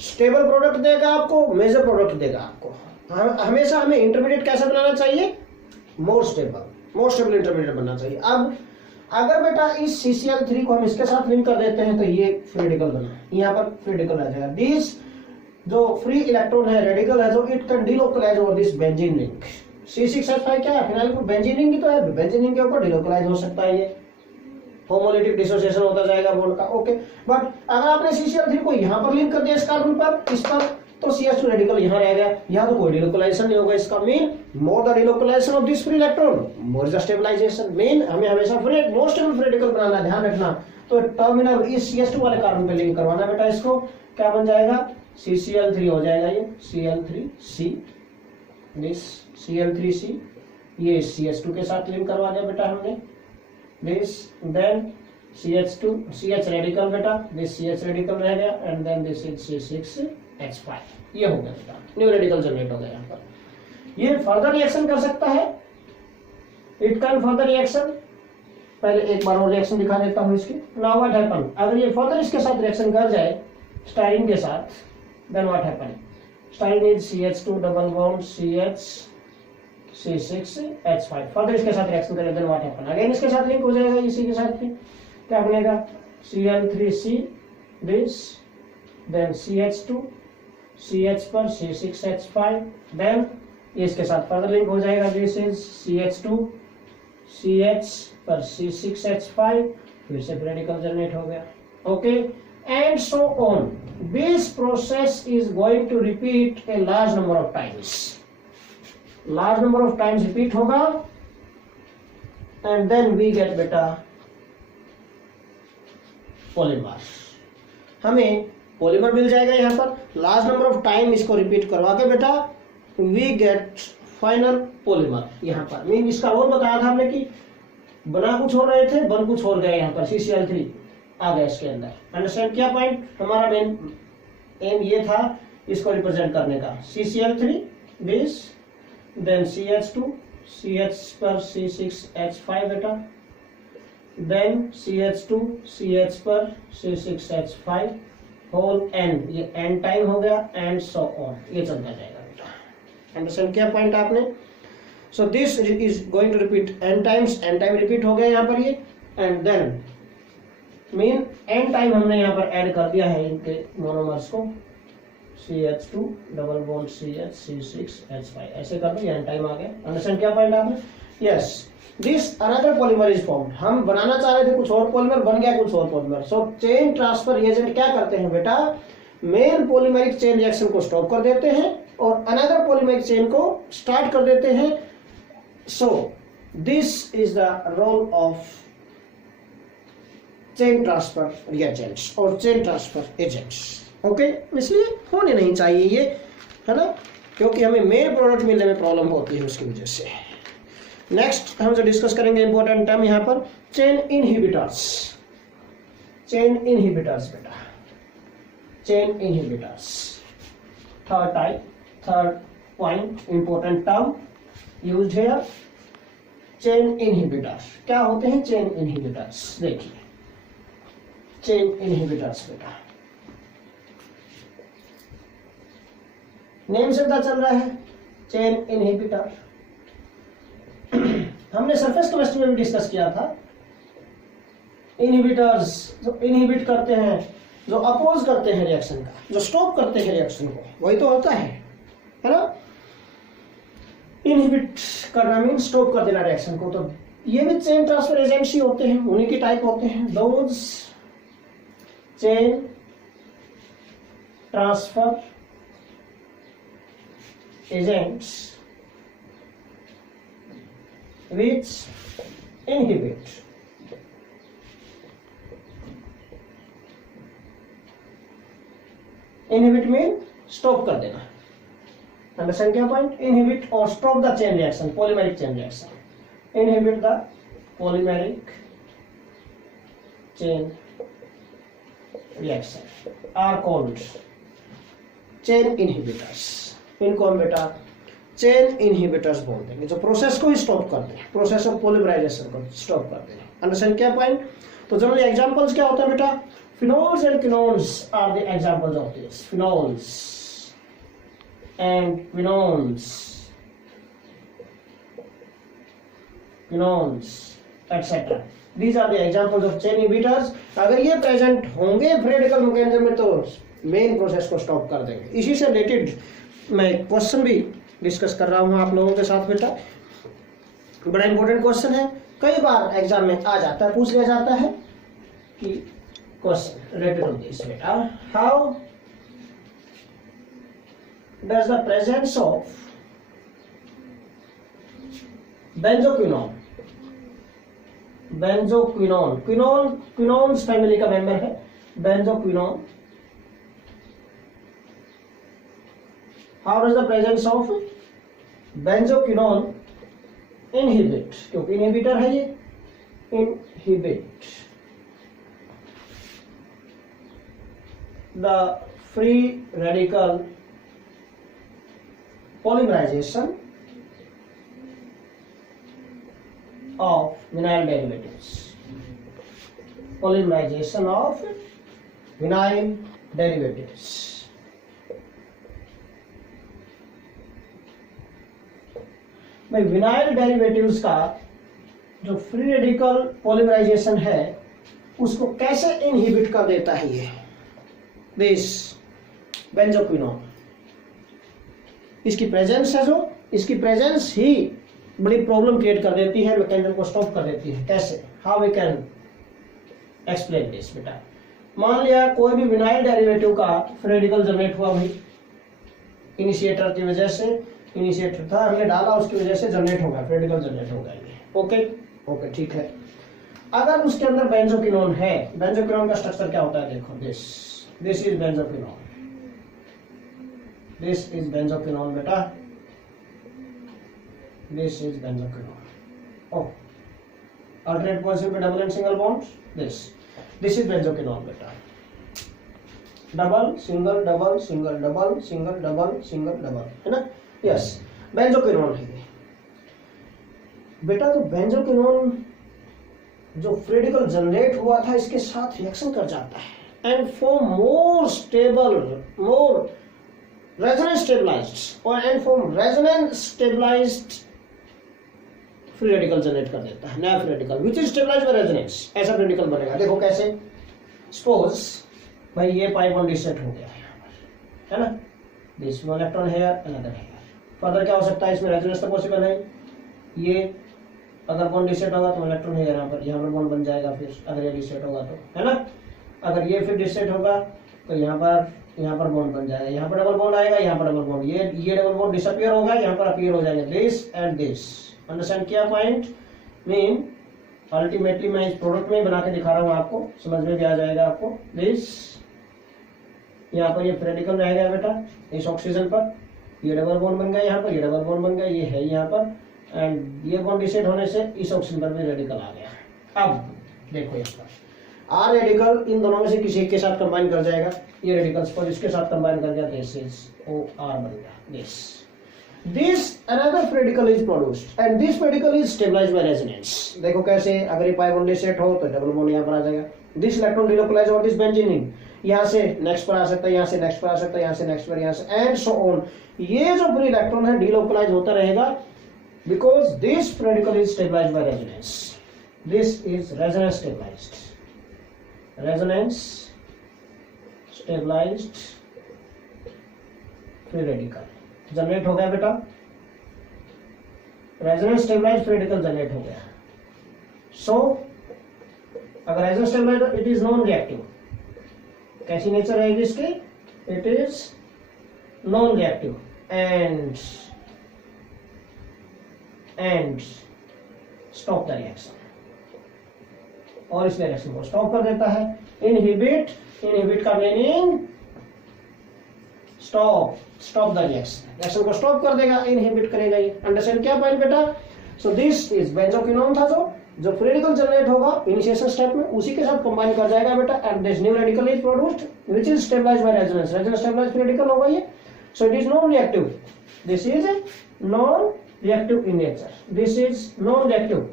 स्टेबल प्रोडक्ट देगा आपको, मेजर प्रोडक्ट देगा आपको। हमेशा हमें इंटरमीडिएट कैसा बनाना चाहिए, मोर स्टेबल इंटरमीडिएट बनना चाहिए। अब अगर बेटा इस CCl3 को हम इसके साथ लिंक कर देते हैं तो ये फ्री रेडिकल बना, यहाँ पर फ्री रेडिकल आ जाएगा, दिस जो फ्री इलेक्ट्रॉन है रेडिकल है, जो it can delocalise over this benzene ring, C6H5 क्या है, फिनाइल ग्रुप बेंजीन रिंग ही तो है, बेंजीन रिंग के ऊपर डिलोकलाइज हो सकता है, ये होमोलिटिक डिसोसिएशन होता जाएगा बॉन्ड का ओके। बट अगर आपने CCl3 को यहाँ पर लिंक कर दिया इस कार्बन पर, इस पर, तो CH2 रेडिकल यहाँ रह गया, यहाँ तो कोई डिलोकलाइजेशन नहीं होगा, इसका mean more the delocalization of this free electron more the stabilization, mean हमें हमेशा मोर स्टेबल फ्री रेडिकल बनाना, ध्यान रखना। तो टर्मिनल इस CH2 वाले कार्बन पे लिंक करवाना बेटा, इसको क्या बन जाएगा, CCl3 हो जाएगा, ये Cl3C, दिस Cl3C, ये CH2 के साथ लिंक करवा दिया बेटा हमने, this then CH2 CH radical बेटा, दिस CH रेडिकल रह गया, and then this is C6H5, ये हो गया बेटा, न्यू रेडिकल जनरेट हो गया यहाँ पर। ये फर्दर रिएक्शन कर सकता है, इट कैन फर्दर रिएक्शन, पहले एक बार और रिएक्शन दिखा देता हूँ इसकी। नाउ व्हाट हैपन, अगर ये फर्दर इसके साथ रिएक्शन कर जाए स्टाइरिन के साथ, then what happen, styrene is CH2 double bond CH C6H5, further इसके साथ रिएक्शन करेगा, देन व्हाट हैपन, अगेन इसके साथ लिंक हो जाएगा, इसी के साथ क्या बनेगा, Cl3C, this then CH2 CH पर C6H5, देन इसके साथ फर्दर लिंक हो जाएगा, दिस इज CH2 CH पर C6H5, फिर से रेडिकल जनरेट हो गया okay. and so on. This process is going to repeat a large number of times. Large number of times repeat होगा and then we get beta polymer. हमें polymer मिल जाएगा यहाँ पर। लार्ज नंबर ऑफ टाइम इसको repeat करवा के बेटा we get final polymer. यहाँ पर मीन इसका और बताया था हमने कि बना कुछ हो रहे थे, बन कुछ और गए। यहाँ पर CCl3 आ गया इसके अंदर। अंडरस्टैंड किया पॉइंट? हमारा मेन एम ये था इसको रिप्रेजेंट करने का। CCl3 base, then CH2, CH पर C6H5 बेटा, देन CH2, CH पर C6H5 होल n, ये n टाइम हो गया एंड सो ऑन, ये चलता जाएगा बेटा। अंडरस्टैंड किया पॉइंट आपने? So this is going to repeat n times, n time repeat हो गया यहाँ पर ये, and then mean n time हमने यहाँ पर ऐड कर दिया है इनके मोनोमर्स को, CH2 double bond CH C6H5 ऐसे कर दिया, n टाइम आ गया। अंडरस्टैंड किया पॉइंट आपने? Yes, this another polymer is formed. हम बनाना चाह रहे थे कुछ और पॉलीमर, बन गया कुछ और polymer. So chain transfer reagent क्या करते हैं बेटा, मेन पॉलीमरिक चेन रिएक्शन को स्टॉप कर देते हैं और अनदर पॉलीमरिक चेन को स्टार्ट कर देते हैं। So this is the role of chain transfer reagents और चेन ट्रांसफर एजेंट्स। ओके, इसलिए होने नहीं चाहिए ये, है ना, क्योंकि हमें मेन प्रोडक्ट मिलने में प्रॉब्लम होती है उसकी वजह से। नेक्स्ट हम जो डिस्कस करेंगे इंपॉर्टेंट टर्म यहाँ पर, चेन इनहिबिटर्स। चेन इनहिबिटर्स बेटा, chain inhibitors third type, third point important term used here. Chain inhibitors क्या होते हैं? चेन इनहिबिटर्स देखिए, चेन इनहिबिटर्स बेटा नेम से पता चल रहा है, चेन इनहिबिटर। हमने सरफेस केमिस्ट्री में भी डिस्कस किया था। इनहिबिटर्स जो इनहिबिट करते हैं, जो अपोज करते हैं रिएक्शन का, जो स्टॉप करते हैं रिएक्शन को, वही तो होता है ना। इनहिबिट करना मीन स्टॉप कर देना रिएक्शन को। तो ये भी चेन ट्रांसफर एजेंट्स ही होते हैं, उन्हीं की टाइप होते हैं। Those chain transfer agents which inhibit mean stop कर देना। अंडरस्टैंड क्या पॉइंट? इनहिबिट और stop the chain reaction, polymeric chain reaction. Inhibit the polymeric chain reaction are called chain inhibitors. इनको हम बेटा चेन इनहिबिटर्स बोल देंगे, जो प्रोसेस को ही स्टॉप करते हैं, प्रोसेस ऑफ पॉलीमराइजेशन को स्टॉप करते हैं। अंडरस्टैंड क्या पॉइंट? तो जनरली एग्जांपल्स क्या होते हैं बेटा, phenols and quinones are the examples of this. Phenols and quinones etcetera, these are the examples of chain inhibitors. अगर ये प्रेजेंट होंगे फ्री रेडिकल मैकेनिज्म में तो मेन प्रोसेस को स्टॉप कर देंगे। इसी से रिलेटेड मैं क्वेश्चन भी डिस्कस कर रहा हूं आप लोगों के साथ बेटा। बड़ा इंपॉर्टेंट क्वेश्चन है, कई बार एग्जाम में आ जाता है, पूछ लिया जाता है कि क्वेश्चन रिलेटेड टू दिस बेटा, how does the presence of benzoquinone, quinones family का मेंबर है benzoquinone, how does the presence of benzoquinone inhibit, क्योंकि इनहिबिटर है ये, inhibit the free radical polymerization of vinyl derivatives, polymerization of vinyl derivatives। भाई vinyl derivatives का जो free radical polymerisation है उसको कैसे इनहिबिट कर देता है ये दिस बेंजोक्विनोन। इसकी प्रेजेंस है, जो इसकी प्रेजेंस ही बड़ी प्रॉब्लम क्रिएट कर देती है, मैकेनिज्म को स्टॉप कर देती है। कैसे? How we can explain this बेटा। मान लिया कोई भी विनाइल डेरिवेटिव का फ्री रेडिकल जनरेट हुआ भाई, इनिशिएटर की वजह से, इनिशिएटर था हमने डाला उसकी वजह से जनरेट होगा, फ्री रेडिकल जनरेट होगा ये। ओके ओके ठीक है। अगर उसके अंदर बेंजोक्विनोन है, बेंजोक्विनोन का स्ट्रक्चर क्या होता है देखो, this is benzoquinone, this is benzoquinone बेटा, दिस इज बेंजोक्विनोन। ओ अल्टरनेट पोजीशन पे double and single bonds, this is benzoquinone बेटा, double single double single double single double single double, है ना, यस बेंजोक्विनोन है बेटा। तो बेंजोक्विनोन जो फ्री रेडिकल जनरेट हुआ था इसके साथ रिएक्शन कर जाता है and form more stable, more resonance stabilized और and form resonance stabilized free radical generate कर देता है, नया free radical which is stabilized by resonance. ऐसा फ्री रेडिकल बनेगा, देखो कैसे, सपोज भाई ये पाई बॉन्ड डिसेट हो गया है ना, this one electron here another here, further क्या हो सकता है इसमें, रेजोनेंस तो पॉसिबल है, ये अगर बॉन्ड डिसेट होगा तो इलेक्ट्रॉन है यहाँ पर बॉन्ड बन जाएगा, फिर अगर ये डिसेट होगा तो, है ना, अगर ये फिर डिसेट होगा तो यहाँ पर बॉन्ड बन जाएगा, यहाँ पर डबल बॉन्ड आएगा, यहाँ पर डबल बॉन्ड, ये डबल बॉन्ड डिसअपीयर होगा, यहाँ पर अपीयर हो जाएंगे, दिस एंड दिस। अंडरस्टैंड किया पॉइंट, मीन अल्टीमेटली मैं इस प्रोडक्ट में बना के दिखा रहा हूँ आपको, समझ में भी आ जाएगा आपको। दिस यहाँ पर ये रेडिकल रहेगा बेटा इस ऑक्सीजन पर, ये डबल बॉन्ड बन गया, यहाँ पर ये डबल बॉन्ड बन गया, ये है यहाँ पर, एंड ये बॉन्ड डिसेट होने से इस ऑक्सीजन पर भी रेडिकल आ गया। अब देखो यहाँ पर आर रेडिकल इन दोनों में से किसी एक के साथ कंबाइन कर जाएगा, ये रेडिकल्स पर इसके साथ कंबाइन कर गया, दिस इज ओ आर बन गया, this another radical is produced and this radical is stabilized by resonance. देखो कैसे, अगर ये पाई बॉन्ड डिसेट हो तो डबल बॉन्ड यहाँ पर आ जाएगा, दिस इलेक्ट्रॉन डिलोकलाइज और दिस बेंजीन यहाँ से नेक्स्ट पर आ सकता है, यहाँ से नेक्स्ट पर आ सकता है, यहाँ से नेक्स्ट पर, यहाँ से एंड सो ऑन। ये जो फ्री इलेक्ट्रॉन है डिलोकलाइज होता रहेगा because this radical is stabilized by resonance. This is resonance stabilized. Resonance stabilized free radical generate हो गया बेटा, resonance stabilized free radical generate हो गया। So अगर resonance stabilized it is non reactive, कैसी नेचर रहेगी इसकी, it is non reactive and stop the reaction, और इस रिएक्शन को स्टॉप कर देता है। इनहिबिट का मीनिंग स्टॉप द रिएक्शन को स्टॉप कर देगा, इनहिबिट करेगा ये। अंडरस्टैंड क्या पॉइंट बेटा। सो दिस इज बेंजोक्विनोन था जो फ्री रेडिकल जनरेट होगा इनिशिएशन स्टेप में उसी के साथ कंबाइन कर जाएगा बेटा, and this new radical is produced which is stabilized by resonance, resonance stabilized free radical होगा ये। So it is non reactive, this is non reactive in nature, this is non reactive.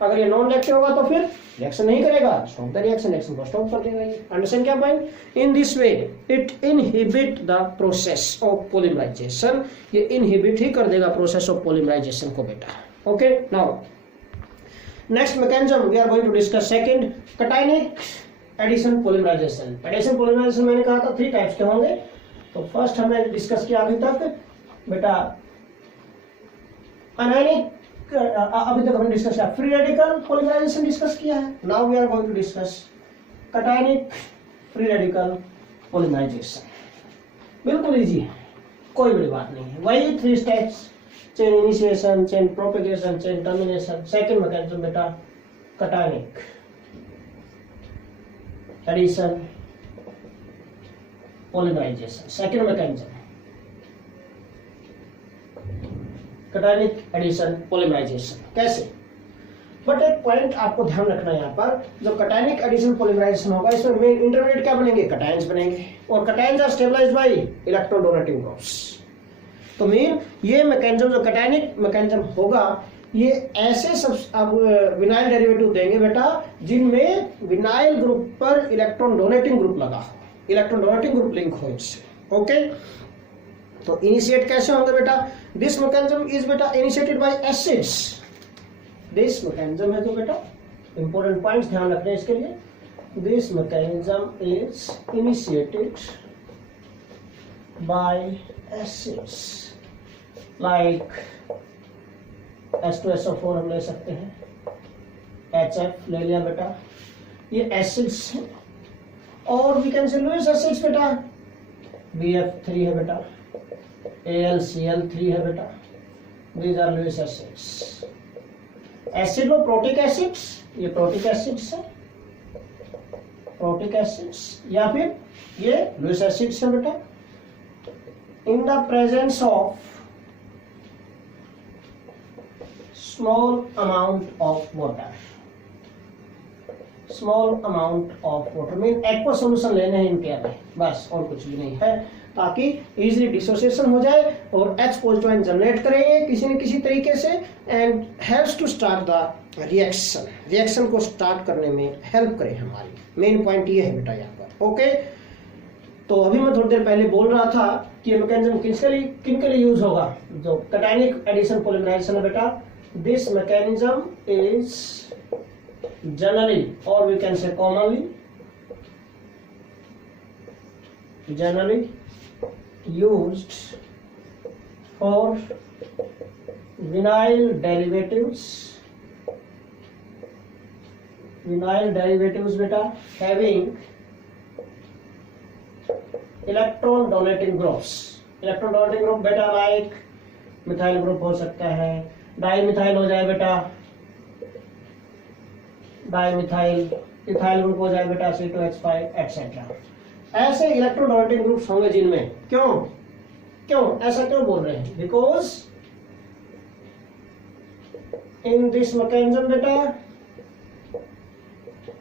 अगर ये non reactive होगा तो फिर reaction नहीं करेगा, stop the reaction को स्टॉप कर देगा ये। अंडरस्टैंड क्या point. In this way it inhibit the process of polymerization, ये इनहिबिट ही कर देगा प्रोसेस ऑफ पॉलीमराइजेशन को बेटा। Okay, now next mechanism we are going to discuss second, cationic addition polymerization. Addition polymerization मैंने कहा था 3 टाइप्स के होंगे। तो फर्स्ट हमने डिस्कस किया अभी तक बेटा अनायनिक, अभी तक हमने डिस्कस किया फ्री रेडिकल पॉलीमराइजेशन डिस्कस किया है। Now we are going to discuss cationic free radical polymerization. बिल्कुल इजी है, कोई बड़ी बात नहीं है, वही 3 steps, chain initiation, chain propagation, chain termination. Second mechanism बेटा cationic addition polymerization, second mechanism cationic addition polymerization. कैसे, बट एक पॉइंट आपको ध्यान रखना है यहाँ पर, जो कैटायनिक एडिशन पॉलीमराइजेशन होगा इसमें मेन इंटरमीडिएट क्या बनेंगे, कैटायंस बनेंगे, और cations are stabilized by electron donating groups. तो मेन ये मैकेनिज्म जो कैटायनिक मैकेनिज्म होगा ये ऐसे सब आप विनाइल डेरिवेटिव देंगे बेटा जिनमें विनाइल ग्रुप पर इलेक्ट्रॉन डोनेटिंग ग्रुप लगा हो, इलेक्ट्रॉन डोनेटिंग ग्रुप लिंक हो इससे। ओके, तो इनिशिएट कैसे होंगे बेटा, दिस मैकेनिज्म इज बेटा initiated by acids. This mechanism है जो बेटा इंपॉर्टेंट पॉइंट्स ध्यान रखने इसके लिए, this mechanism is initiated by acids like H2SO4 हम ले सकते हैं, HF ले लिया बेटा, ये एसिड्स हैं। और we can say Lewis acids बेटा, BF3 है बेटा, AlCl3 है बेटा, these are Lewis acids. Acid लो प्रोटिक एसिड्स, ये प्रोटिक एसिड्स है, प्रोटिक एसिड्स, या फिर ये लुईस एसिड्स है बेटा। In the presence of small amount of water, small amount of water mean aqua solution लेने हैं इनके अंदर, बस और कुछ भी नहीं है, ताकि इजीली डिसोसिएशन हो जाए और H पॉजिटिव आयन जनरेट करेंगे किसी न किसी तरीके से and helps to start the reaction, reaction को स्टार्ट करने में हेल्प करे हमारी, मेन पॉइंट ये है बेटा यहाँ पर। ओके, तो अभी मैं थोड़ी देर पहले बोल रहा था कि ये मैकेनिज्म किन के लिए यूज होगा, जो कैटायनिक एडिशन पॉलीमराइजेशन है बेटा, this mechanism is generally or we can say commonly used for vinyl derivatives beta having electron donating groups, electron donating group beta like methyl group हो सकता है, डाई मिथाइल हो जाए बेटा, डाईमिथाइल, इथाइल ग्रुप हो जाए बेटा C2H5 एक्सेट्रा। ऐसे इलेक्ट्रोडोनेटिंग ग्रुप्स होंगे जिनमें, क्यों ऐसा क्यों बोल रहे हैं, बिकॉज इन दिस मैकेनिज्म बेटा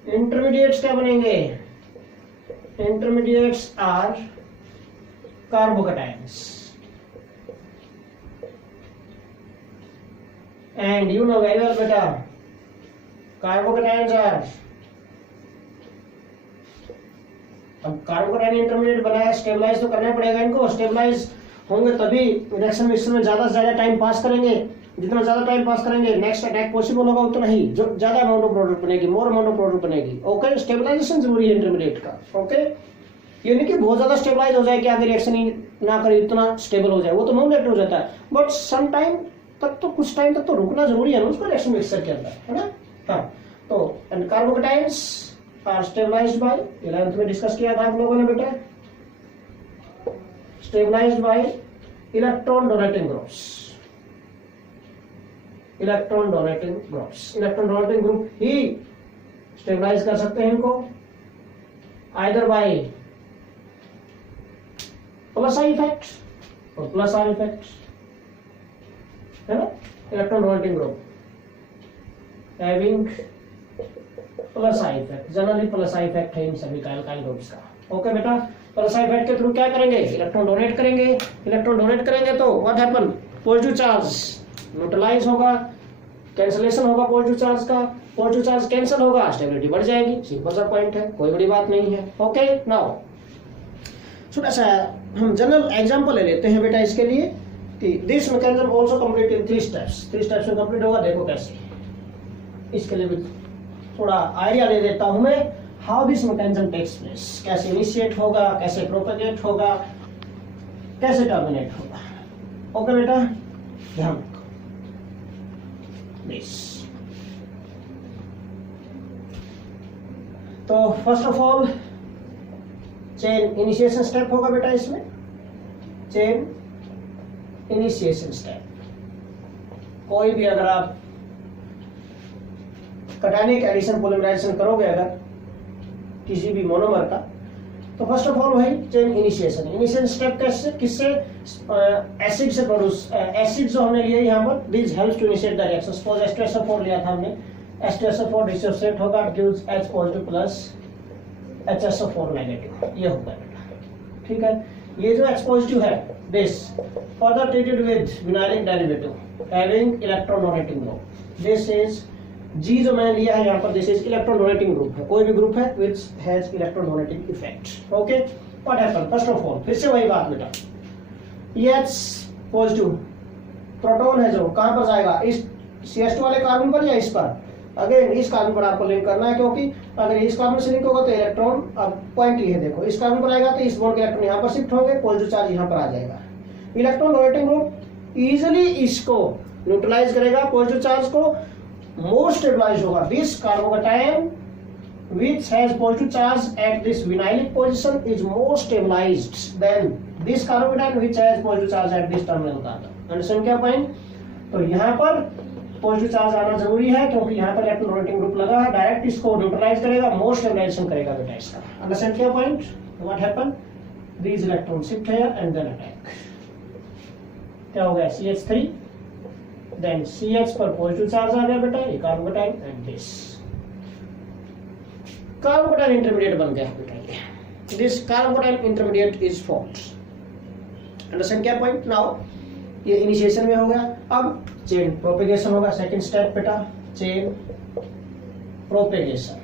इंटरमीडिएट्स क्या बनेंगे, intermediates are carbocations and you know very well बेटा कार्बोकैटायंस आर, अब कार्बोकैटायन इंटरमीडिएट बनाया, स्टेबलाइज तो करना पड़ेगा इनको, स्टेबलाइज होंगे तभी रिएक्शन मिक्सर में ज्यादा से ज्यादा टाइम पास करेंगे, जितना ज्यादा टाइम पास करेंगे नेक्स्ट अटैक पॉसिबल होगा उतना ही जो ज्यादा अमाउंट ऑफ प्रोडक्ट बनेगी, मोर अमाउंट ऑफ प्रोडक्ट बनेगी। ओके, स्टेबलाइजेशन जरूरी है इंटरमीडिएट का। ओके, ये नहीं कि बहुत ज्यादा स्टेबलाइज हो जाए कि आगे रिएक्शन ही ना करे, इतना स्टेबल हो जाए, वो तो नॉन रिएक्टिव हो जाता है, बट सम टाइम तक तो, कुछ टाइम तक तो रुकना जरूरी है ना उसको रिएक्शन मिक्सर के अंदर, है ना। हाँ, तो and carbocations are stabilized by, 11th में डिस्कस किया था आप लोगों ने बेटा, stabilized by electron donating groups, electron donating groups, electron donating group ही स्टेबलाइज कर सकते हैं इनको, either by plus I effect और प्लस आर इफेक्ट, है ना। Electron donating group having plus I effect, generally plus I effect है इन सभी का एल्काइल ग्रुप्स का। ओके बेटा, प्लस आई इफेक्ट के थ्रू क्या करेंगे, इलेक्ट्रॉन डोनेट करेंगे, इलेक्ट्रॉन डोनेट करेंगे तो what happen, positive charge neutralize होगा, कैंसलेशन होगा पॉजिटिव चार्ज का, पॉजिटिव चार्ज कैंसिल होगा, स्टेबिलिटी बढ़ जाएगी, सिंपल सा पॉइंट है, कोई बड़ी बात नहीं है। ओके, नाउ छोटा सा हम जनरल एग्जांपल ले लेते हैं बेटा इसके लिए कि this mechanism also complete in 3 steps, 3 steps में कंप्लीट होगा। देखो कैसे, इसके लिए भी थोड़ा आइडिया दे देता हूं मैं, how this mechanism takes place, कैसे इनिशिएट होगा, कैसे प्रोपेगेट होगा, कैसे टर्मिनेट होगा। ओके बेटा, ध्यान रखो दिस। तो first of all chain initiation step होगा बेटा, इसमें चेन इनिशिएशन स्टेप। कोई भी अगर आप कैटायनिक एडिशन पॉलीमराइजेशन करोगे अगर किसी भी मोनोमर का, तो फर्स्ट ऑफ ऑल भाई चेन इनिशिएशन, इनिशिएशन स्टेप कैसे, किससे, एसिड से प्रोड्यूस, एसिड जो हमने लिया यहाँ पर, this helps to initiate the reaction. Suppose H2SO4 लिया था हमने, H2SO4 डिसोसिएट होगा, gives H positive plus HSO4 negative, ये होगा बेटा, ठीक है। ये जो H पॉजिटिव है, this further treated with vinylic derivative having electron donating group, this is G जो मैंने लिया है यहाँ पर, this is electron donating group है, कोई भी ग्रुप है which has electron donating effect. Okay, what happen, first of all फिर से वही बात बेटा, ये H पॉजिटिव प्रोटॉन है जो कहां पर जाएगा, इस CH2 वाले कार्बन पर या इस पर, अगेन इस कार्बन पर आपको लिंक करना है, क्योंकि अगर इस कार्बन से लिंक होगा तो इलेक्ट्रॉन, अब पॉइंट ये है देखो, इस कार्बन पर आएगा तो इस बॉन्ड के इलेक्ट्रॉन यहाँ पर शिफ्ट होंगे, पॉजिटिव चार्ज यहाँ पर आ जाएगा, इलेक्ट्रॉन डोनेटिंग ग्रुप इजीली इसको न्यूट्रलाइज करेगा, पॉजिटिव चार्ज को, मोर स्टेबलाइज होगा, this carbocation which has positive charge at this vinylic position is more stabilized than this carboncation which has positive charge at this terminal carbon. Understand क्या point? तो यहाँ पर positive charge आना जरूरी है क्योंकि यहाँ पर इलेक्ट्रॉन डोनेटिंग ग्रुप लगा है, डायरेक्ट इसको न्यूट्रलाइज करेगा, मोर स्टेबलाइजेशन करेगा बेटा इसका. अंडरस्टैंड क्या point? What happen? these electrons shift here and then attack. क्या हो गया? CH3 then CH पर पॉजिटिव चार्ज आ गया बेटा, ये carbocation and this carbocation intermediate बन गया बेटा. ये this carbocation intermediate is formed. Understand क्या पॉइंट? नाउ ये इनिशिएशन में हो गया. अब चेन प्रोपेगेशन होगा. सेकंड स्टेप बेटा चेन प्रोपेगेशन.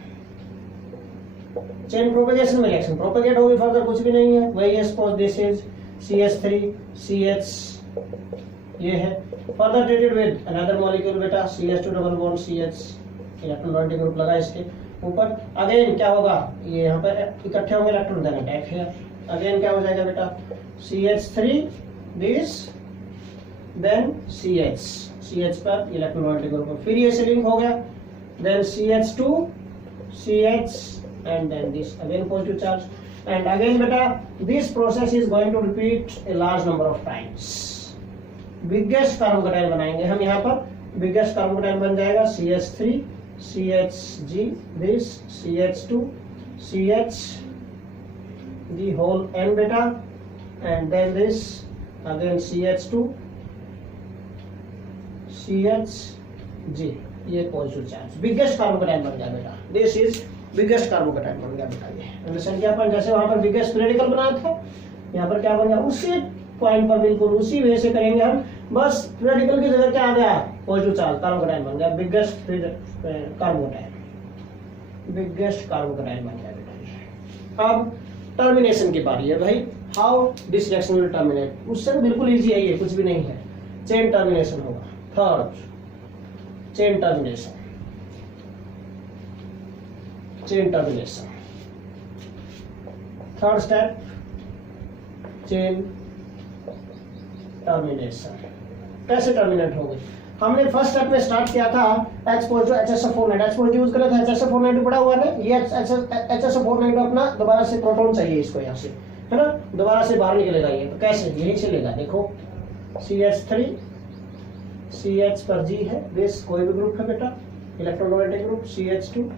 चेन प्रोपेगेशन में रिएक्शन प्रोपेगेट होगी फर्दर, कुछ भी नहीं है. वही है, suppose this is CH3 CH ये है, further treated with another molecule बेटा CH2 double bond CH, electron donating group लगा इसके ऊपर. अगेन क्या होगा? ये यहाँ पर इकट्ठे होंगे electron, then attack here. Again क्या हो जाएगा बेटा? CH3 दिस देन CH पर इलेक्ट्रॉन डोनेटिंग ग्रुप, फिर ये से लिंक हो गया, then CH2 CH and then this again positive charge, and again beta this process is going to repeat a large number of times. biggest carbocation बनाएंगे हम यहाँ पर. biggest कार्बोकेटाइन बन जाएगा CH3 CHG this CH2 CH the whole n beta and then this again CH2 CHG, ये positive charge biggest carbocation बन गया बेटा. दिस इज बिगेस्ट कार्बोकेटाइन बन गया बेटा. ये अंडरस्टैंड क्या पॉइंट? जैसे वहां पर बिगेस्ट रेडिकल बनाया था, यहाँ पर क्या बन गया? उसी पॉइंट पर बिल्कुल उसी वे से करेंगे हम, बस रेडिकल की जगह क्या आ गया? पॉजिटिव चार्ज कार्बोकेटाइन बन गया. बिगेस्ट कार्बोकेटाइन, बिगेस्ट कार्बोकेटाइन बन गया बेटा. अब टर्मिनेशन की बारी है भाई. How this reaction will terminate? उससे बिल्कुल इजी है, ये कुछ भी नहीं है. चेन टर्मिनेशन होगा. Third chain termination. Chain termination third step chain termination. कैसे टर्मिनेट हो गई? हमने फर्स्ट स्टेप में स्टार्ट किया था H positive HSO4 H positive use करा था. HSO4 पड़ा हुआ है, ये HSO4 अपना दोबारा से प्रोटॉन चाहिए इसको यहाँ से, है ना, दोबारा से बाहर निकलेगा ये. तो कैसे? यही चलेगा. देखो CH3 CH पर G है, दिस कोई भी ग्रुप है बेटा, electron donating group CH2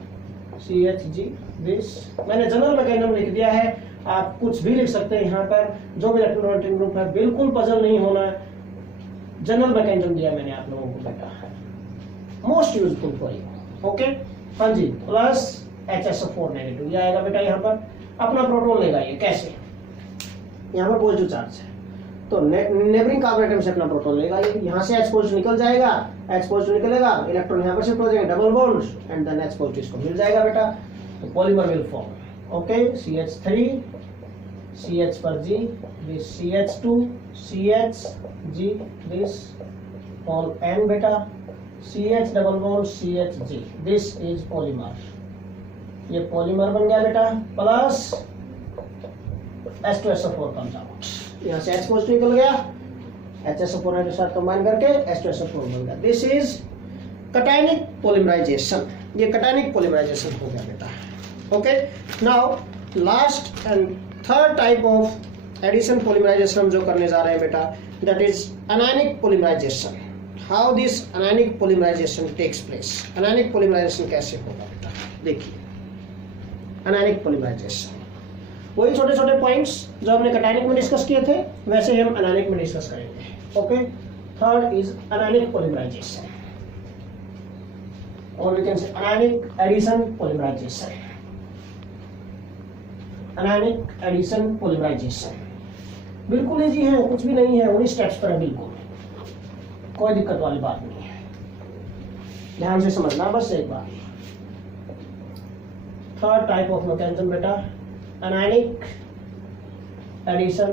CHG this. मैंने जनरल मैकेनिज्म लिख दिया है, आप कुछ भी लिख सकते हैं यहाँ पर. जो भी इलेक्ट्रॉन डोनेटिंग ग्रुप है, बिल्कुल पजल नहीं होना है. जनरल मैकेनिज्म दिया मैंने आप लोगों को बेटा, most useful for you. Okay हाँ जी. प्लस HSO4 नेगेटिव ये आएगा बेटा. यहाँ पर अपना प्रोटॉन लेगा. ये कैसे? यहाँ पर पॉजिटिव चार्ज है तो नेबरिंग कार्बन से अपना प्रोटॉन लेगा. ये यहाँ से H पॉजिटिव निकल जाएगा, H पॉजिटिव निकलेगा, इलेक्ट्रॉन यहाँ पर शिफ्ट हो जाएंगे, double bond and then H positive इसको मिल जाएगा बेटा. तो polymer will form. Okay CH3 CH पर G this CH2 CHG this all N beta CH double bond CHG this is polymer. ये पॉलीमर बन गया बेटा. Plus H2SO4 comes out. यहाँ से H पॉजिटिव निकल गया, HSO4 के साथ कंबाइन करके H2SO4 बन गया. This is cationic polymerisation. ये कटायनिक पॉलीमराइजेशन हो गया बेटा. Okay now last and third type of addition polymerisation हम जो करने जा रहे हैं बेटा, that is anionic polymerisation. How this anionic polymerisation takes place? Anionic polymerisation कैसे होगा बेटा? देखिए अनायनिक पॉलीमराइजेशन वही छोटे छोटे पॉइंट्स जो हमने कटायनिक में डिस्कस किए थे वैसे हम अनायनिक में डिस्कस करेंगे. Okay third is anionic polymerization और we can say anionic addition polymerization. Anionic addition polymerization बिल्कुल इजी है, कुछ भी नहीं है, उन्हीं स्टेप्स पर है, बिल्कुल कोई दिक्कत वाली बात नहीं है. ध्यान से समझना बस एक बार. थर्ड टाइप ऑफ मैकेनिज्म बेटा अनायनिक एडिशन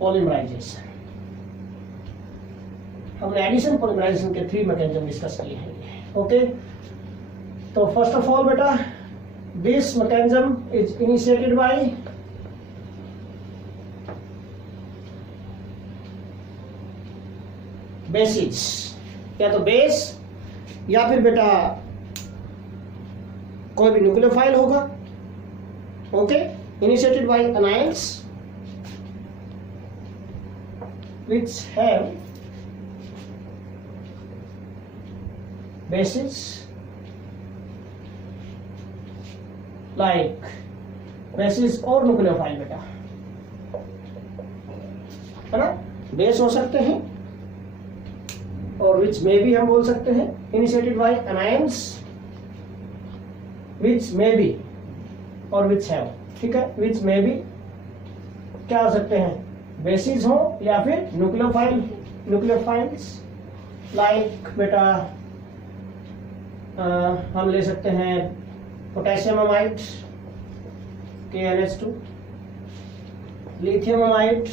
पॉलीमराइजेशन. हमने एडिशन पॉलीमराइजेशन के 3 मैकेनिज्म डिस्कस किए हैं. ओके तो फर्स्ट ऑफ ऑल बेटा this mechanism is initiated by basis, या तो बेस या फिर बेटा कोई भी न्यूक्लियोफाइल होगा, okay, initiated by anions which have bases like bases और न्यूक्लियोफाइल बेटा, है ना, बेस हो सकते हैं और which may be हम बोल सकते हैं initiated by anions which may be और which have, ठीक है, which may be क्या हो सकते हैं, बेसिस हो या फिर न्यूक्लियोफाइल्स लाइक बेटा हम ले सकते हैं potassium amide KNH2, lithium amide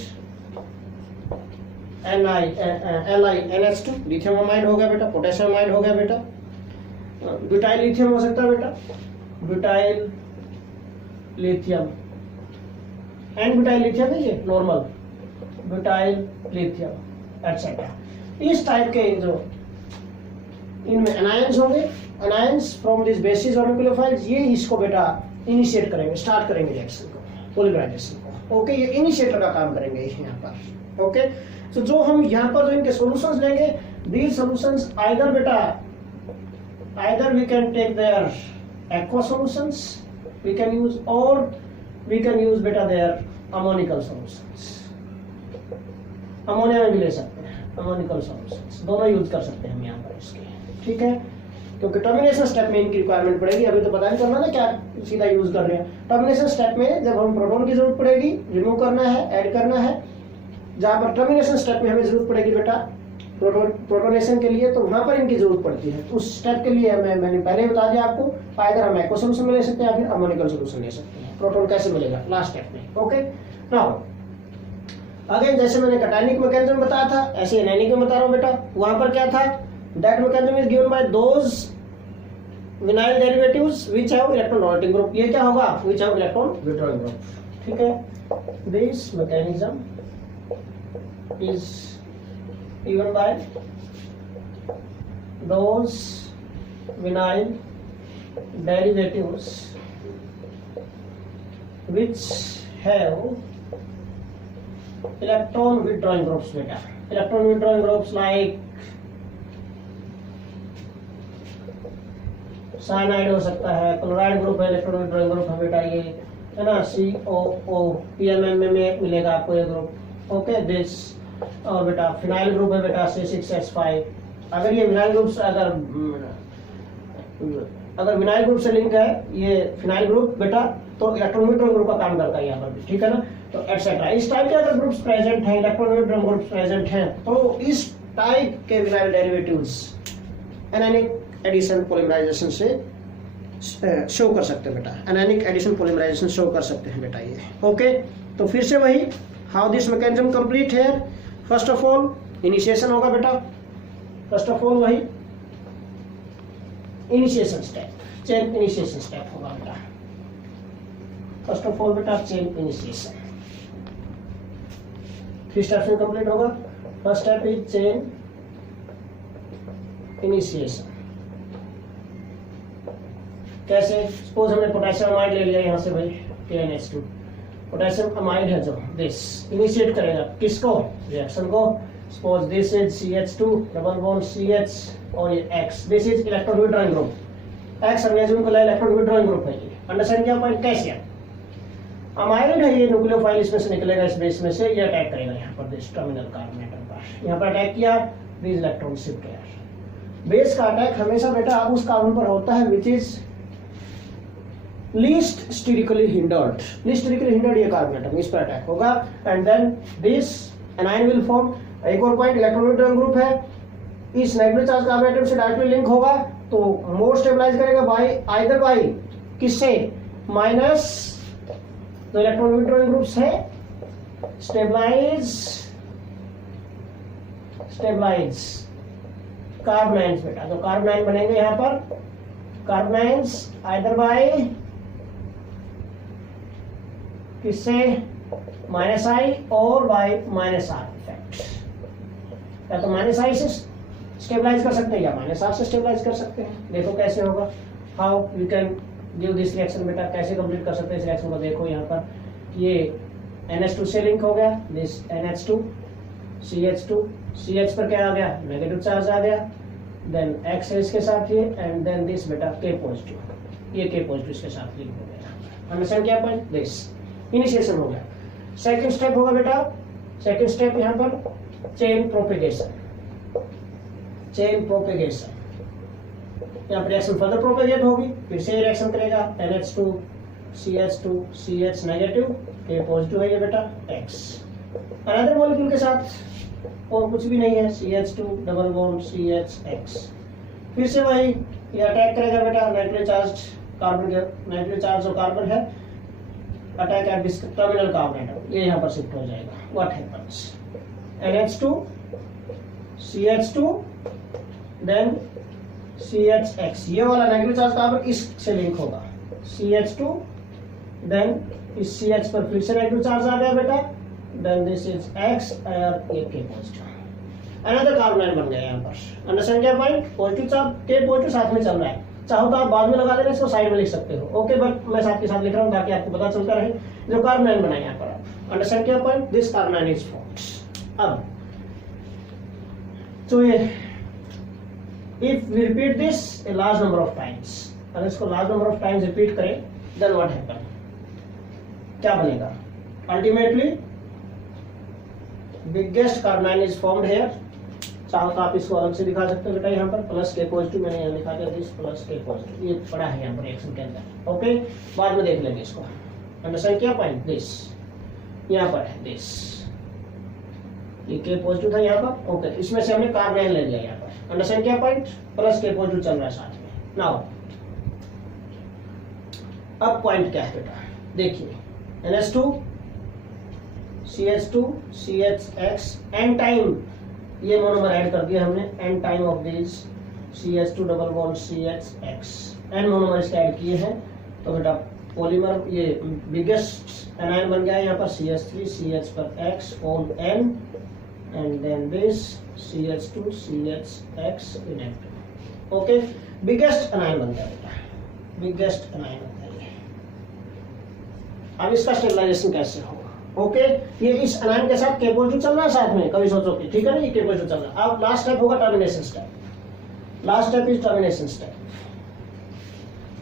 NiNH2, lithium amide हो गया बेटा, पोटेशियम अमाइड हो गया बेटा, ब्यूटाइल लिथियम हो सकता है बेटा, butyl lithium and butyl lithium है ये नॉर्मल, ब्यूटाइल लिथियम एटसेट्रा, इस टाइप के जो इनमें एनायंस होंगे, एनायंस फ्रॉम दिस बेसिस और न्यूक्लियोफाइल्स, ये इसको बेटा इनिशिएट करेंगे, स्टार्ट करेंगे रिएक्शन को, पॉलीमराइजेशन को, ओके, ये इनिशिएटर का काम करेंगे यहाँ पर, ओके। तो जो हम यहाँ पर जो इनके सॉल्यूशंस लेंगे, दीज सॉल्यूशंस आइदर बेटा either we can take their aqua solutions we can use, और वी कैन यूज बेटा देयर अमोनिकल सॉल्यूशंस, अमोनिया में भी ले सकते हैं, अमोनिकल सॉल्यूशंस दोनों यूज कर सकते हैं हम यहाँ पर इसके, ठीक है, क्योंकि टर्मिनेशन स्टेप में इनकी रिक्वायरमेंट पड़ेगी, अभी तो पता नहीं करना ना क्या सीधा यूज कर रहे हैं। टर्मिनेशन स्टेप में जब हम प्रोटॉन की जरूरत पड़ेगी, रिमूव करना है, ऐड करना है, जहां पर टर्मिनेशन स्टेप में हमें जरूरत पड़ेगी बेटा प्रोटोनेशन के लिए, तो वहां पर इनकी जरूरत पड़ती है। उस स्टेप के लिए मैंने पहले ही बता दिया आपको, आइदर हम एक्वा सोल्यूशन में ले सकते हैं या फिर अमोनिकल सोल्यूशन ले सकते हैं। प्रोटॉन कैसे मिलेगा लास्ट स्टेप में, ओके। नाउ अगेन जैसे मैंने कैटायनिक मैकेनिज्म बताया था, ऐसे एनायनिक में बता रहा हूं बेटा, वहां पर क्या था, that mechanism is given by those vinyl derivatives which have electron donating group, ये क्या होगा, which have electron withdrawing group, ठीक है। This mechanism is given by those vinyl derivatives which have electron withdrawing groups बेटा, electron withdrawing groups like cyanide हो सकता है, chloride group है, इलेक्ट्रॉन विड्रॉइंग ग्रुप है बेटा, ये है ना, COO PMM में मिलेगा आपको ये ग्रुप, ओके। दिस और बेटा फिनाइल ग्रुप है बेटा C6H5, अगर ये विनाइल ग्रुप से अगर विनाइल ग्रुप से लिंक है ये फिनाइल ग्रुप बेटा, तो इलेक्ट्रॉन विड्रॉइंग ग्रुप का काम करता है यहाँ पर भी, ठीक है ना, तो एटसेट्रा। इस टाइप के अगर ग्रुप्स प्रेजेंट हैं, इलेक्ट्रॉन विड्रॉइंग ग्रुप्स प्रेजेंट हैं, तो इस टाइप के vinyl derivatives anionic addition polymerisation से शो कर सकते हैं बेटा, एनायनिक एडिशन पॉलीमराइजेशन शो कर सकते हैं बेटा ये, ओके। तो फिर से वही, हाउ दिस मैकेनिज्म कंप्लीट है, फर्स्ट ऑफ ऑल इनिशिएशन होगा बेटा, फर्स्ट ऑफ ऑल वही initiation step, chain initiation step होगा बेटा, फर्स्ट ऑफ ऑल बेटा चेन इनिशिएशन, 3 स्टेप्स में कंप्लीट होगा। First step is chain initiation, कैसे, सपोज हमने पोटेशियम अमाइड ले लिया यहाँ से भाई KNH2, पोटेशियम अमाइड है जो, दिस इनिशिएट करेगा किसको, रिएक्शन को, suppose this is CH2 double bond CH और ये X, this is electron withdrawing group, X हमने अज्यूम कर लिया इलेक्ट्रॉन विड्रॉइंग ग्रुप है ये, अंडरस्टैंड किया पॉइंट, कैसे अमाइड है ये, न्यूक्लियोफाइल इसमें से निकलेगा, इस बेस में से ये अटैक करेगा यहाँ पर दिस टर्मिनल कार्बन एटम पर, यहाँ पर अटैक किया, दिस इलेक्ट्रॉन शिफ्ट किया। बेस का अटैक हमेशा बेटा उस कार्बन पर होता है which is least sterically hindered, least sterically hindered ये कार्बन एटम, इस पर अटैक होगा, and then this anion will form. एक और पॉइंट, इलेक्ट्रॉन विड्रॉइंग ग्रुप है, इस नेगेटिव चार्ज कार्बन एटम से डायरेक्टली लिंक होगा, तो मोर स्टेबलाइज करेगा बाय आइदर बाय किससे, माइनस तो इलेक्ट्रॉन विड्रॉइंग ग्रुप्स है, स्टेबलाइज कार्बनाइंस बेटा, तो कार्बनाइन बनेंगे यहाँ पर, कार्बनाइंस आइदर बाय किससे, -I और बाय -R इफेक्ट, या तो -I से स्टेबलाइज कर सकते हैं या -R से स्टेबलाइज कर सकते हैं। देखो कैसे होगा, how we can give this reaction बेटा कैसे कंप्लीट कर सकते हैं इस रिएक्शन को, देखो यहाँ पर ये NH2 से लिंक हो गया, दिस NH2 CH2 CH पर क्या आ गया, नेगेटिव चार्ज आ गया, देन X है इसके साथ ये, एंड देन दिस बेटा K पॉजिटिव, ये K पॉजिटिव इसके साथ लिंक हो गया। अंडरस्टैंड क्या पॉइंट, दिस इनिशिएशन हो गया। सेकंड स्टेप होगा बेटा, सेकंड स्टेप यहाँ पर चेन प्रोपेगेशन, चेन प्रोपेगेशन, यहाँ पर रिएक्शन फर्दर प्रोपेगेट होगी, फिर से रिएक्शन करेगा NH2 CH2 CH negative, K positive है ये बेटा X, अनदर मॉलिक्यूल के साथ और कुछ भी नहीं है, CH2 डबल बॉन्ड CHX, फिर से वही ये अटैक करेगा बेटा नाइट्रोजन चार्ज कार्बन के, नाइट्रोजन चार्ज और कार्बन है, attack at this terminal carbon atom, ये यहाँ पर शिफ्ट हो जाएगा। What happens, NH2 CH2 then CHX, ये वाला नेगेटिव चार्ज कार्बन इससे लिंक होगा, CH2 देन इस CH पर फिर से नेगेटिव चार्ज आ गया बेटा, देन दिस इज X और ये K पॉजिटिव, अनदर कार्बन बन गया यहाँ पर। अंडरस्टैंड क्या point, positive charge K positive साथ में चल रहा है, चाहो तो आप बाद में लगा देना, इसको साइड में लिख सकते हो, ओके, बट मैं साथ के साथ लिख रहा हूँ ताकि आपको पता चलता रहे जो कार्बन बनाए यहाँ पर आप। अंडरस्टैंड क्या point, this carbon is formed. अब तो ये if we repeat this a large number of times, अगर इसको large number of times repeat करें देन व्हाट हैपन, क्या बनेगा, ultimately biggest carbon is formed here, चाहो तो आप इसको अलग से दिखा सकते हो बेटा, यहाँ पर प्लस K पॉजिटिव मैंने यहाँ लिखा दिया, दिस प्लस K पॉजिटिव, ये पड़ा है यहाँ पर रिएक्शन के अंदर, ओके, बाद में देख लेंगे इसको। अंडरस्टैंड क्या पॉइंट, दिस यहाँ पर है, दिस ये K पॉजिटिव था यहाँ पर, ओके, इसमें से हमने कार्बन ले लिया यहाँ पर। अंडरस्टैंड क्या पॉइंट, प्लस K पॉजिटिव चल रहा है साथ में। नाउ अब पॉइंट क्या है बेटा, देखिए NH2 CH2 CHX n time, ये मोनोमर ऐड कर दिया हमने, n time of this CH2 double bond CHX, n monomer इसके ऐड किए हैं, तो बेटा पॉलीमर ये बिगेस्ट एनायन बन गया यहाँ पर, CH3 CH पर X on N and then this CH2 CHX inactive, okay, biggest anion बन गया बेटा, बिगेस्ट एनायन बन गया। अब इसका स्टेबलाइजेशन कैसे होगा, ओके, ये इस एनायन के साथ K पॉजिटिव चल रहा है साथ में, कभी सोचो कि ठीक है ना, ये K पॉजिटिव चल रहा है। अब लास्ट स्टेप होगा termination step, last step is termination step,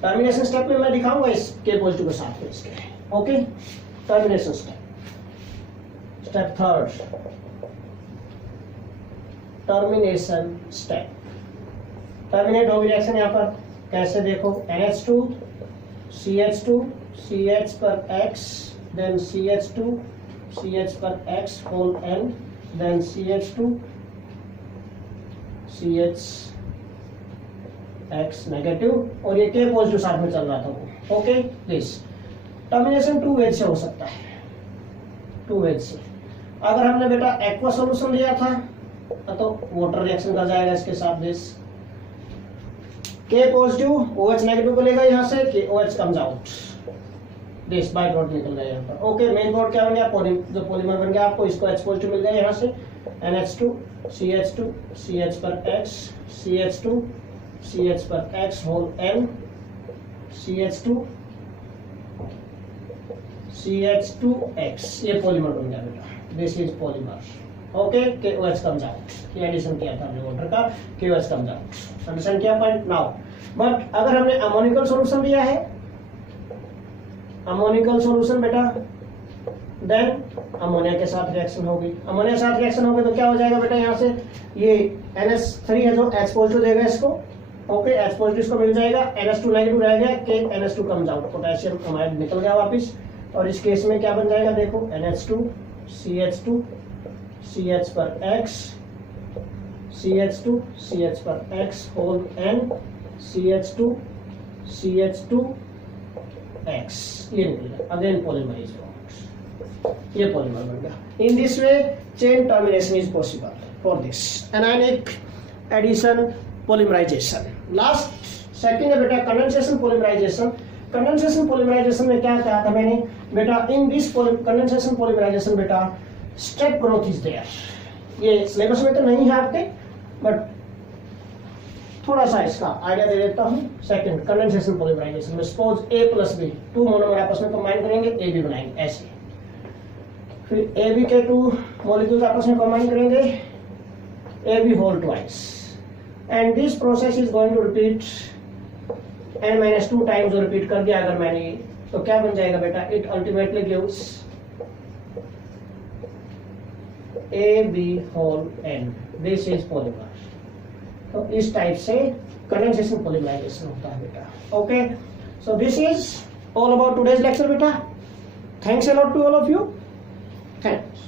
termination step में मैं दिखाऊंगा इस K पॉजिटिव के साथ में इसके, okay, termination step, step third, termination step, terminate होगी रिएक्शन यहाँ पर, कैसे देखो, NH2 CH2 CH पर X, then CH2 CH पर X whole N, then CH2 CH X negative, और ये K पॉजिटिव साथ में चल रहा था वो, ओके, दिस टर्मिनेशन 2 वेज से हो सकता है, 2 वेज से। अगर हमने बेटा एक्वा सॉल्यूशन लिया था तो वाटर रिएक्शन कर जाएगा इसके साथ, this K positive OH negative को लेगा यहाँ से, कि OH comes out, this by product निकल गया यहाँ पर, ओके, मेन प्रोडक्ट क्या बन गया, जो पॉलीमर बन गया आपको, इसको H पॉजिटिव मिल गया यहाँ से, NH2 CH2 CH पर X CH2 CH पर X whole N CH2 CH2X, ये पॉलीमर बन गया बेटा, this is polymer, okay, KOH comes out, ये एडिशन किया था हमने वाटर का, KOH कम्स आउट। अंडरस्टैंड किया पॉइंट। नाउ बट अगर हमने अमोनिकल सॉल्यूशन लिया है, अमोनिकल सॉल्यूशन बेटा, देन अमोनिया के साथ रिएक्शन होगी, अमोनिया के साथ रिएक्शन होगी तो क्या हो जाएगा बेटा, यहाँ से ये NH3 है जो H पॉजिटिव देगा इसको, ओके, H पॉजिटिव इसको मिल जाएगा, NH2 नेगेटिव रह गया, कि NH2 comes out, potassium amide निकल गया वापिस, और इस केस में क्या बन जाएगा, देखो NH2 CH2 CH पर X CH2 CH पर X whole N CH2 CH2 X, ये निकल गया, अगेन पॉलीमर इज फॉर्म्ड, ये पॉलीमर बन गया। In this way chain termination is possible for this anionic addition polymerisation. Last second है बेटा कंडेंसेशन पॉलीमराइजेशन। कंडेंसेशन पॉलीमराइजेशन में क्या कहा था मैंने बेटा, इन दिस कंडेंसेशन पॉलीमराइजेशन बेटा स्टेप ग्रोथ इज देयर। ये सिलेबस में तो नहीं है आपके, बट थोड़ा सा इसका आइडिया दे देता हूँ। सेकंड, कंडेंसेशन पॉलीमराइजेशन में suppose A plus B, 2 monomer आपस में कंबाइन करेंगे, AB बनाएंगे ऐसे। फिर AB के 2 मॉलिक्यूल्स आपस में कंबाइन करेंगे, AB whole twice, and this process is going to repeat n-2 times. Repeat कर दिया अगर मैंने, तो क्या बन जाएगा बेटा, it ultimately gives AB whole n। This is polymer. तो इस टाइप से कंडेंसेशन पॉलीमराइजेशन होता है बेटा। Okay, so this is all about today's lecture बेटा। Thanks a lot to all of you. Thanks.